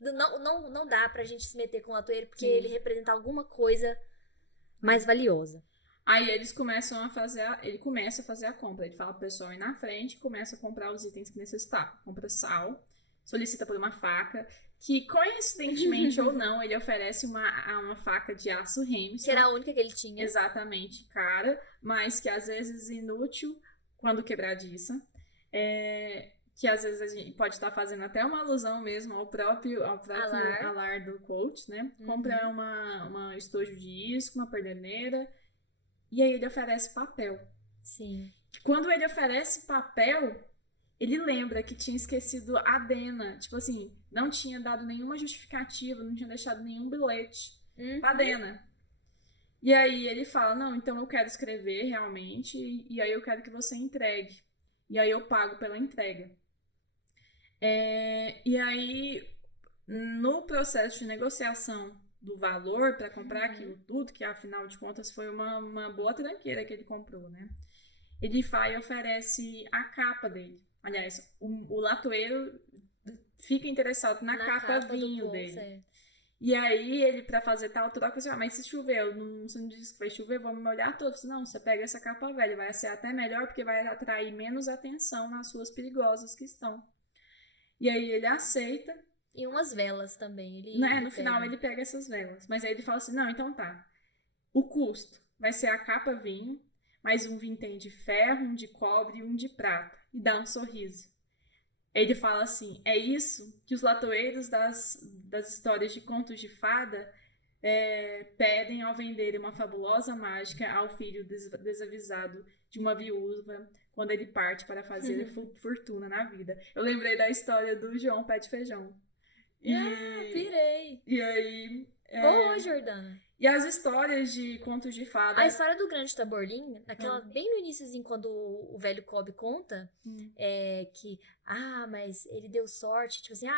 não dá pra gente se meter com o latoeiro, porque ele representa alguma coisa mais valiosa. Aí ele começa a fazer a compra, ele fala pro pessoal ir na frente, começa a comprar os itens que necessitar, compra sal, solicita por uma faca, que coincidentemente ou não, ele oferece uma faca de aço Remington. Que era a única que ele tinha. Exatamente, cara, mas que às vezes inútil quando quebradiça, que às vezes a gente pode estar fazendo até uma alusão mesmo ao próprio alar do Quoth, né? Compra uma estojo de isco, uma perdeneira, e aí ele oferece papel. Sim. Quando ele oferece papel, ele lembra que tinha esquecido a Dena, tipo assim, não tinha dado nenhuma justificativa, não tinha deixado nenhum bilhete pra Dena. E aí ele fala, não, então eu quero escrever realmente, e aí eu quero que você entregue. E aí eu pago pela entrega. E aí, no processo de negociação do valor para comprar aquilo tudo, que afinal de contas foi uma boa tranqueira que ele comprou, né? Ele vai e oferece a capa dele. Aliás, o latoeiro fica interessado na capa vinho dele. E aí, ele, pra fazer tal troca, assim, mas se chover, você não disse que vai chover, vamos molhar todos. Não, você pega essa capa velha, vai ser até melhor, porque vai atrair menos atenção nas ruas perigosas que estão. E aí, ele aceita. E umas velas também. No final, ele pega essas velas. Mas aí, ele fala assim, não, então tá. O custo vai ser a capa vinho, mais um vintém de ferro, um de cobre e um de prata. E dá um sorriso. Ele fala assim, é isso que os latoeiros das histórias de contos de fada pedem ao venderem uma fabulosa mágica ao filho desavisado de uma viúva quando ele parte para fazer fortuna na vida. Eu lembrei da história do João Pé de Feijão. Pirei! E aí... Boa, Jordana! E as histórias de contos de fada... A história do Grande Taborlim, naquela, bem no iniciozinho, quando o velho Cobb conta, que, mas ele deu sorte, tipo assim,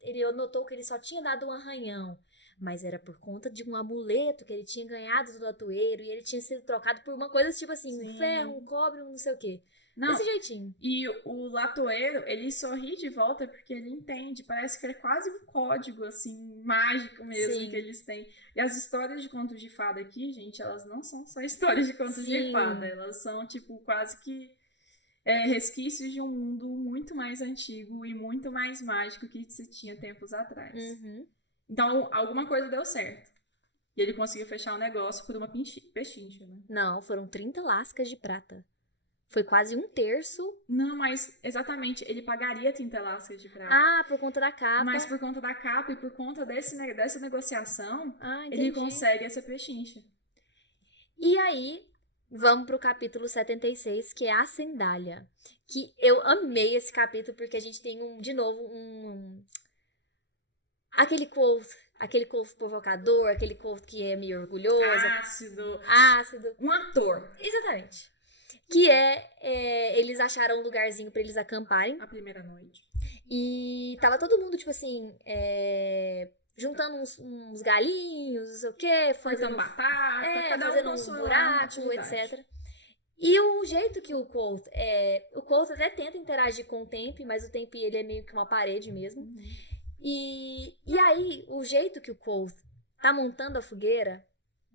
ele notou que ele só tinha dado um arranhão, mas era por conta de um amuleto que ele tinha ganhado do latoeiro, e ele tinha sido trocado por uma coisa tipo assim, um ferro, um cobre, um não sei o quê. Não, desse jeitinho. E o latoeiro, ele sorri de volta porque ele entende. Parece que é quase um código, assim, mágico mesmo que eles têm. E as histórias de contos de fada aqui, gente, elas não são só histórias de contos de fada. Elas são, tipo, quase que resquícios de um mundo muito mais antigo e muito mais mágico que se tinha tempos atrás. Então, alguma coisa deu certo. E ele conseguiu fechar o negócio por uma pechincha, né? Não, foram 30 lascas de prata. Foi quase 1/3. Não, mas exatamente, ele pagaria 30 lascas de prata. Por conta da capa. Mas por conta da capa e por conta dessa negociação, ele consegue essa pechincha. E aí, vamos pro capítulo 76, que é a sandália. Que eu amei esse capítulo, porque a gente tem de novo, aquele quote provocador, aquele quote que é meio orgulhoso. Ácido. Um ator. Exatamente. Que eles acharam um lugarzinho pra eles acamparem. A primeira noite. E tava todo mundo, tipo assim, juntando uns galinhos, não sei o quê. Fazendo batata, fazendo um buraco, etc. E o jeito que o Quoth até tenta interagir com o Temp, mas o Temp, ele é meio que uma parede mesmo. E aí, o jeito que o Quoth tá montando a fogueira,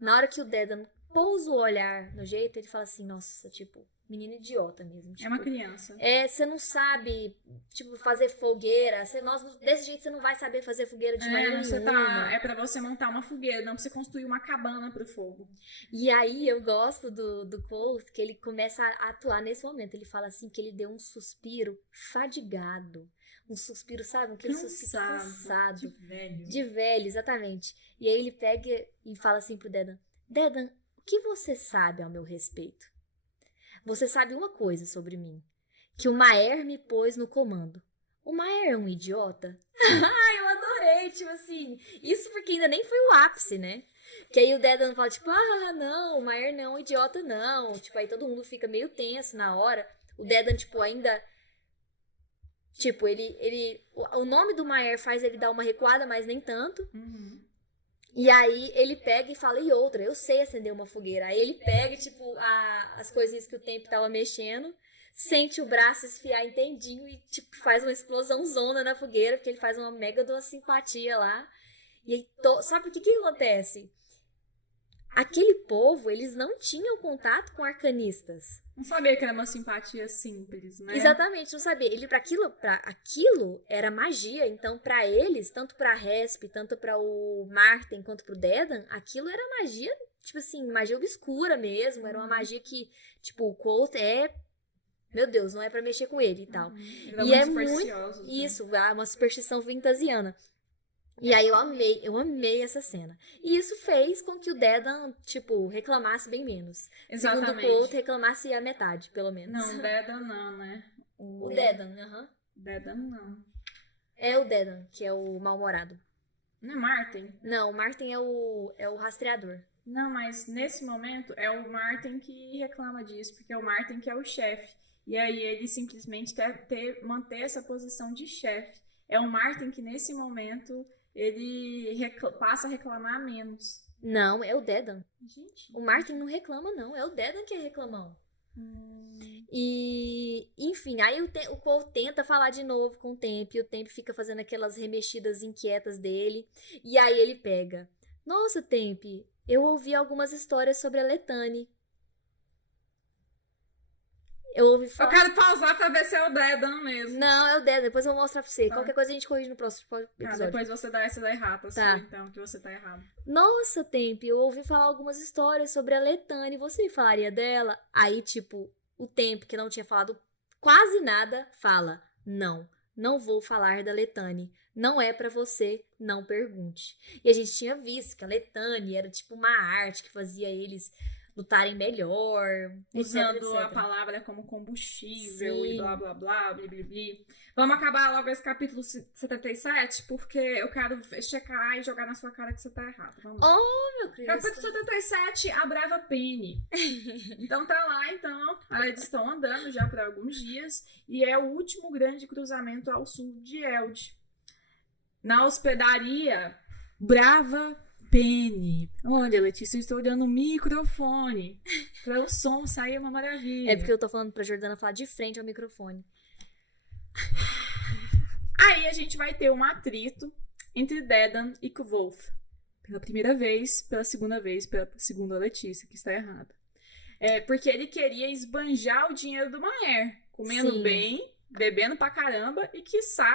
na hora que o Dedan pousa o olhar no jeito, ele fala assim, nossa, tipo, menino idiota mesmo. Tipo, é uma criança. Você não sabe, tipo, fazer fogueira. Desse jeito você não vai saber fazer fogueira de maneira nenhuma. É pra você montar uma fogueira, não pra você construir uma cabana pro fogo. E aí eu gosto do Quoth, que ele começa a atuar nesse momento. Ele fala assim que ele deu um suspiro fadigado. Um suspiro, sabe? Aquele suspiro cansado. De velho, exatamente. E aí ele pega e fala assim pro Dedan, Dedan, o que você sabe ao meu respeito? Você sabe uma coisa sobre mim, que o Maer me pôs no comando. O Maer é um idiota? Eu adorei, tipo assim, isso porque ainda nem foi o ápice, né? Que aí o Dedan fala, tipo, não, o Maer não é um idiota, não. Tipo, aí todo mundo fica meio tenso na hora. O Dedan, tipo, ainda... Tipo, o nome do Maer faz ele dar uma recuada, mas nem tanto. E aí ele pega e fala, e outra, eu sei acender uma fogueira. Aí ele pega, tipo, as coisinhas que o Temp tava mexendo, sente o braço esfiar inteirinho e, tipo, faz uma explosãozona na fogueira, porque ele faz uma mega de uma simpatia lá. E aí, sabe o que acontece? Aquele povo, eles não tinham contato com arcanistas. Não sabia que era uma simpatia simples, né? Exatamente, não sabia. Pra aquilo era magia. Então, pra eles, tanto pra Resp, tanto pra o Marten, quanto pro Dedan, aquilo era magia, tipo assim, magia obscura mesmo. Era uma magia que, tipo, o Quoth meu Deus, não é pra mexer com ele e tal. E é muito... Isso, uma superstição vintasiana. E aí eu amei essa cena. E isso fez com que o Dedan, tipo, reclamasse bem menos. Exatamente. Segundo o Quoth, reclamasse a metade, pelo menos. Não, Dedan não, né? O Dedan, Dedan não. É o Dedan, que é o mal-humorado. Não é Marten? Não, o Marten é o rastreador. Não, mas nesse momento é o Marten que reclama disso, porque é o Marten que é o chefe. E aí ele simplesmente quer manter essa posição de chefe. É o Marten que nesse momento... ele passa a reclamar menos. Não, é o Dedan. Gente. O Marten não reclama, não. É o Dedan que é reclamão. E, enfim, aí o Quoth tenta falar de novo com o Temp. E o Temp fica fazendo aquelas remexidas inquietas dele. E aí ele pega. Nossa, Temp, eu ouvi algumas histórias sobre a Letane. Eu ouvi falar... Eu quero pausar pra ver se é o Dedan mesmo. Não, é o Dedan. Depois eu vou mostrar pra você. Qualquer coisa a gente corrige no próximo episódio. Depois você dá essa errata sua, então, que você tá errado. Nossa, Temp, eu ouvi falar algumas histórias sobre a Letane. Você me falaria dela? Aí, tipo, o Temp, que não tinha falado quase nada, fala, não vou falar da Letane. Não é pra você, não pergunte. E a gente tinha visto que a Letane era tipo uma arte que fazia eles lutarem melhor, Usando etc, a etc. palavra como combustível Sim. e blá blá blá, bli bli bli. Vamos acabar logo esse capítulo 77, porque eu quero checar e jogar na sua cara que você tá errado. Vamos lá. Oh, meu Cristo. Capítulo 77, a breva Penny. Então tá lá, então. Eles estão andando já por alguns dias e é o último grande cruzamento ao sul de Eld. Na hospedaria Brava Penny. Olha, Letícia, eu estou olhando o microfone para o som sair uma maravilha. É porque eu tô falando pra Jordana falar de frente ao microfone. Aí a gente vai ter um atrito entre Dedan e Kvolf. Pela primeira vez, pela segunda vez, pela segunda Letícia, que está errada. Porque ele queria esbanjar o dinheiro do Maer, comendo Sim. bem, bebendo pra caramba e, quiçá,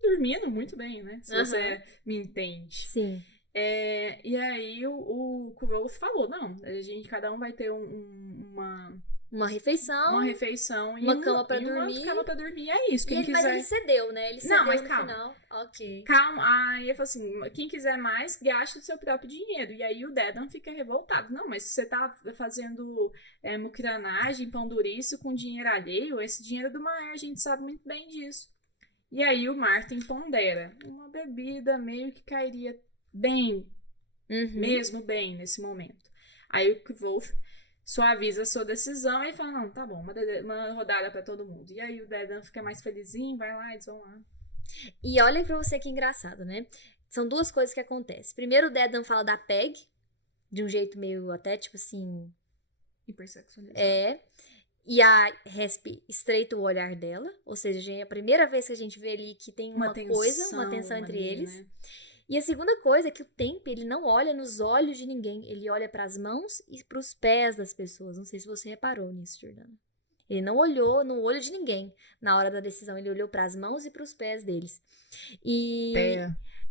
dormindo muito bem, né? Se você me entende. Sim. E aí o Kvolf falou, não, cada um vai ter uma refeição. e uma cama pra uma dormir. cama pra dormir, é isso. Quem quiser... Mas ele cedeu, né? Ele cedeu Não, mas no calma. final. Ok. Calma, aí ele falou assim, quem quiser mais, gaste o seu próprio dinheiro. E aí o Dedan fica revoltado. Não, mas se você tá fazendo mucranagem, pão duriço com dinheiro alheio, esse dinheiro é do Maer, a gente sabe muito bem disso. E aí o Martin pondera. Uma bebida meio que cairia bem, mesmo bem nesse momento. Aí o Kvolf suaviza a sua decisão e fala, não, tá bom, uma rodada pra todo mundo. E aí o Dedan fica mais felizinho, vai lá, eles vão lá. E olha pra você que engraçado, né? São duas coisas que acontecem. Primeiro o Dedan fala da Peg, de um jeito meio até, tipo assim... hipersexualizado. E a Resp estreita o olhar dela, ou seja, é a primeira vez que a gente vê ali que tem uma tensão entre eles. Né? E a segunda coisa é que o Temp, ele não olha nos olhos de ninguém, ele olha pras mãos e pros pés das pessoas. Não sei se você reparou nisso, Jordana. Ele não olhou no olho de ninguém na hora da decisão, ele olhou pras mãos e pros pés deles. E...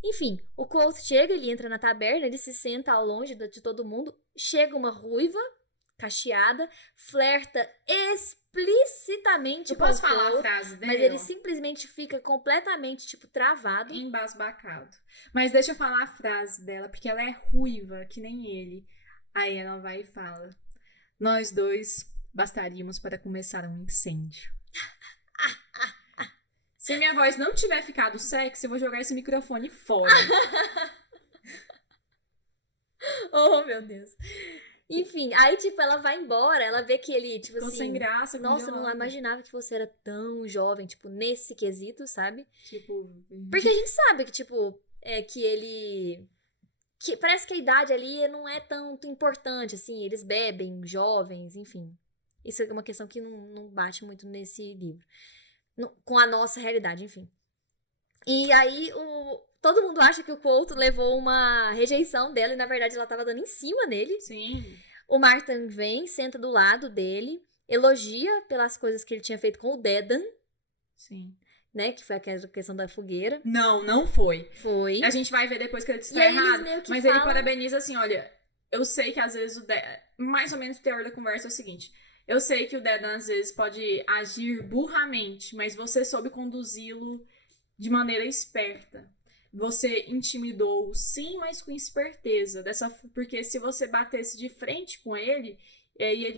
Enfim, o Quoth chega, ele entra na taberna, ele se senta ao longe de todo mundo, chega uma ruiva, cacheada, flerta explicitamente com o posso falar Quoth, a frase dele? Mas ele simplesmente fica completamente, tipo, travado. Embasbacado. Mas deixa eu falar a frase dela, porque ela é ruiva, que nem ele. Aí ela vai e fala, nós dois bastaríamos para começar um incêndio. Se minha voz não tiver ficado sexy, eu vou jogar esse microfone fora. Oh, meu Deus. Enfim, aí, tipo, ela vai embora, ela vê que ele, tipo assim... sem graça. Nossa, eu não imaginava que você era tão jovem, tipo, nesse quesito, sabe? Tipo... Porque a gente sabe que, tipo, que ele... Que parece que a idade ali não é tanto importante, assim, eles bebem, jovens, enfim. Isso é uma questão que não bate muito nesse livro. Com a nossa realidade, enfim. E aí, todo mundo acha que o Quoth levou uma rejeição dela e, na verdade, ela tava dando em cima nele. Sim. O Martin vem, senta do lado dele, elogia pelas coisas que ele tinha feito com o Dedan. Sim. Né? Que foi aquela questão da fogueira. Não foi. Foi. A gente vai ver depois que ele está errado. Mas ele parabeniza assim, olha, eu sei que às vezes mais ou menos o teor da conversa é o seguinte... Eu sei que o Dedan às vezes pode agir burramente, mas você soube conduzi-lo de maneira esperta. Você intimidou-o, sim, mas com esperteza. Porque se você batesse de frente com ele e ele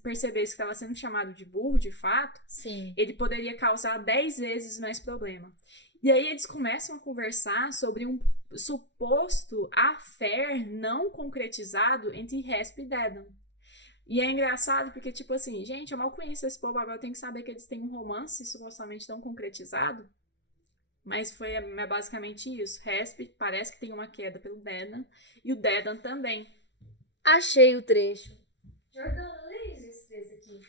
percebesse que estava sendo chamado de burro, de fato, sim, ele poderia causar 10 vezes mais problema. E aí eles começam a conversar sobre um suposto affair não concretizado entre Resp e Dedan. E é engraçado porque, tipo assim, gente, eu mal conheço esse povo, agora eu tenho que saber que eles têm um romance supostamente não concretizado. Mas foi basicamente isso. Resp parece que tem uma queda pelo Dedan e o Dedan também. Achei o trecho. Jordana, leia esse trecho aqui.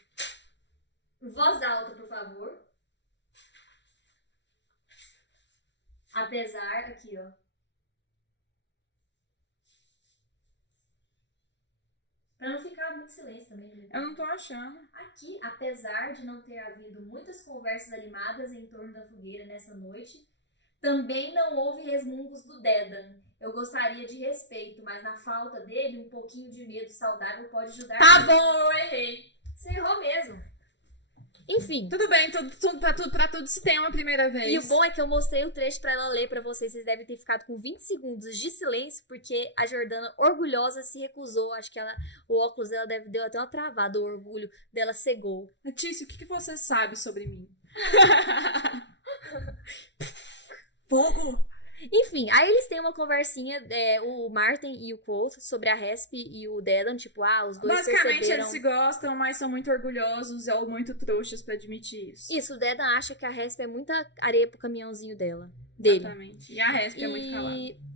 Voz alta, por favor. Apesar, aqui, ó. Pra não ficar muito silêncio também. Né? Eu não tô achando. Aqui, apesar de não ter havido muitas conversas animadas em torno da fogueira nessa noite, também não houve resmungos do Dedan. Eu gostaria de respeito, mas na falta dele, um pouquinho de medo saudável pode ajudar. Tá bom, eu errei. Você errou mesmo. Enfim. Tudo bem, pra tudo se tem uma primeira vez. E o bom é que eu mostrei o trecho pra ela ler pra vocês. Vocês devem ter ficado com 20 segundos de silêncio, porque a Jordana, orgulhosa, se recusou. Acho que o óculos dela deu até uma travada, o orgulho dela cegou. Letícia, o que você sabe sobre mim? Fogo! Enfim, aí eles têm uma conversinha, o Martin e o Quoth, sobre a Resp e o Dedan, tipo, os dois basicamente perceberam... eles se gostam, mas são muito orgulhosos ou muito trouxas pra admitir isso. Isso, o Dedan acha que a Resp é muita areia pro caminhãozinho dele. Exatamente. E a Resp é muito calada.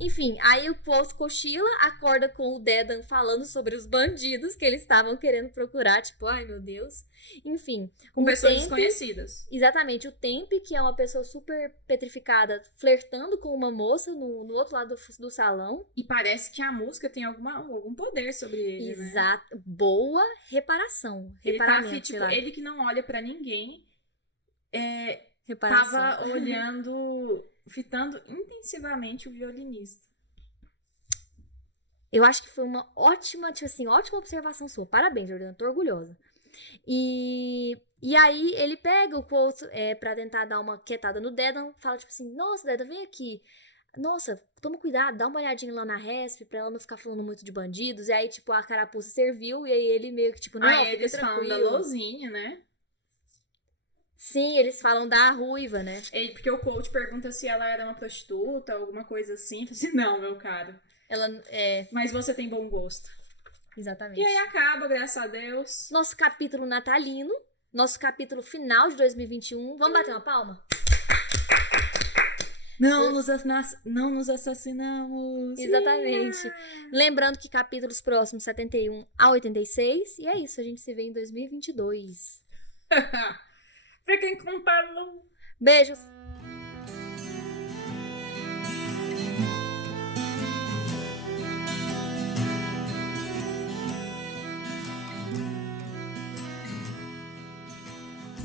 Enfim, aí o Quoth cochila, acorda com o Dedan falando sobre os bandidos que eles estavam querendo procurar, tipo, ai meu Deus. Enfim. Com pessoas desconhecidas. Exatamente. O Tempe, que é uma pessoa super petrificada, flertando com uma moça no outro lado do salão. E parece que a música tem algum poder sobre ele, Exato. Né? Boa reparação. Ele que não olha pra ninguém, reparação. Tava olhando, fitando intensivamente o violinista. Eu acho que foi uma ótima observação sua. Parabéns, Jordana, tô orgulhosa. E aí ele pega o Quoth pra tentar dar uma quietada no Dedan, fala tipo assim, nossa, Dedan, vem aqui. Nossa, toma cuidado, dá uma olhadinha lá na Resp pra ela não ficar falando muito de bandidos. E aí, tipo, a carapuça serviu, e aí ele meio que, tipo, não, fica eles tranquilo. falam da Lousinha, né? Sim, eles falam da ruiva, né? Porque o coach pergunta se ela era uma prostituta, alguma coisa assim. Fala assim, não, meu caro. Ela Mas você tem bom gosto. Exatamente. E aí acaba, graças a Deus. Nosso capítulo natalino. Nosso capítulo final de 2021. Vamos bater uma palma? Não nos assassinamos. Exatamente. Yeah. Lembrando que capítulos próximos 71 a 86. E é isso, a gente se vê em 2022. Fiquem com o Palum. Beijos.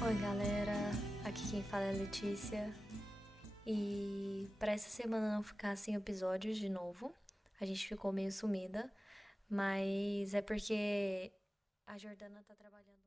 Oi, galera. Aqui quem fala é a Letícia. E pra essa semana não ficar sem episódios de novo, a gente ficou meio sumida, mas é porque a Jordana tá trabalhando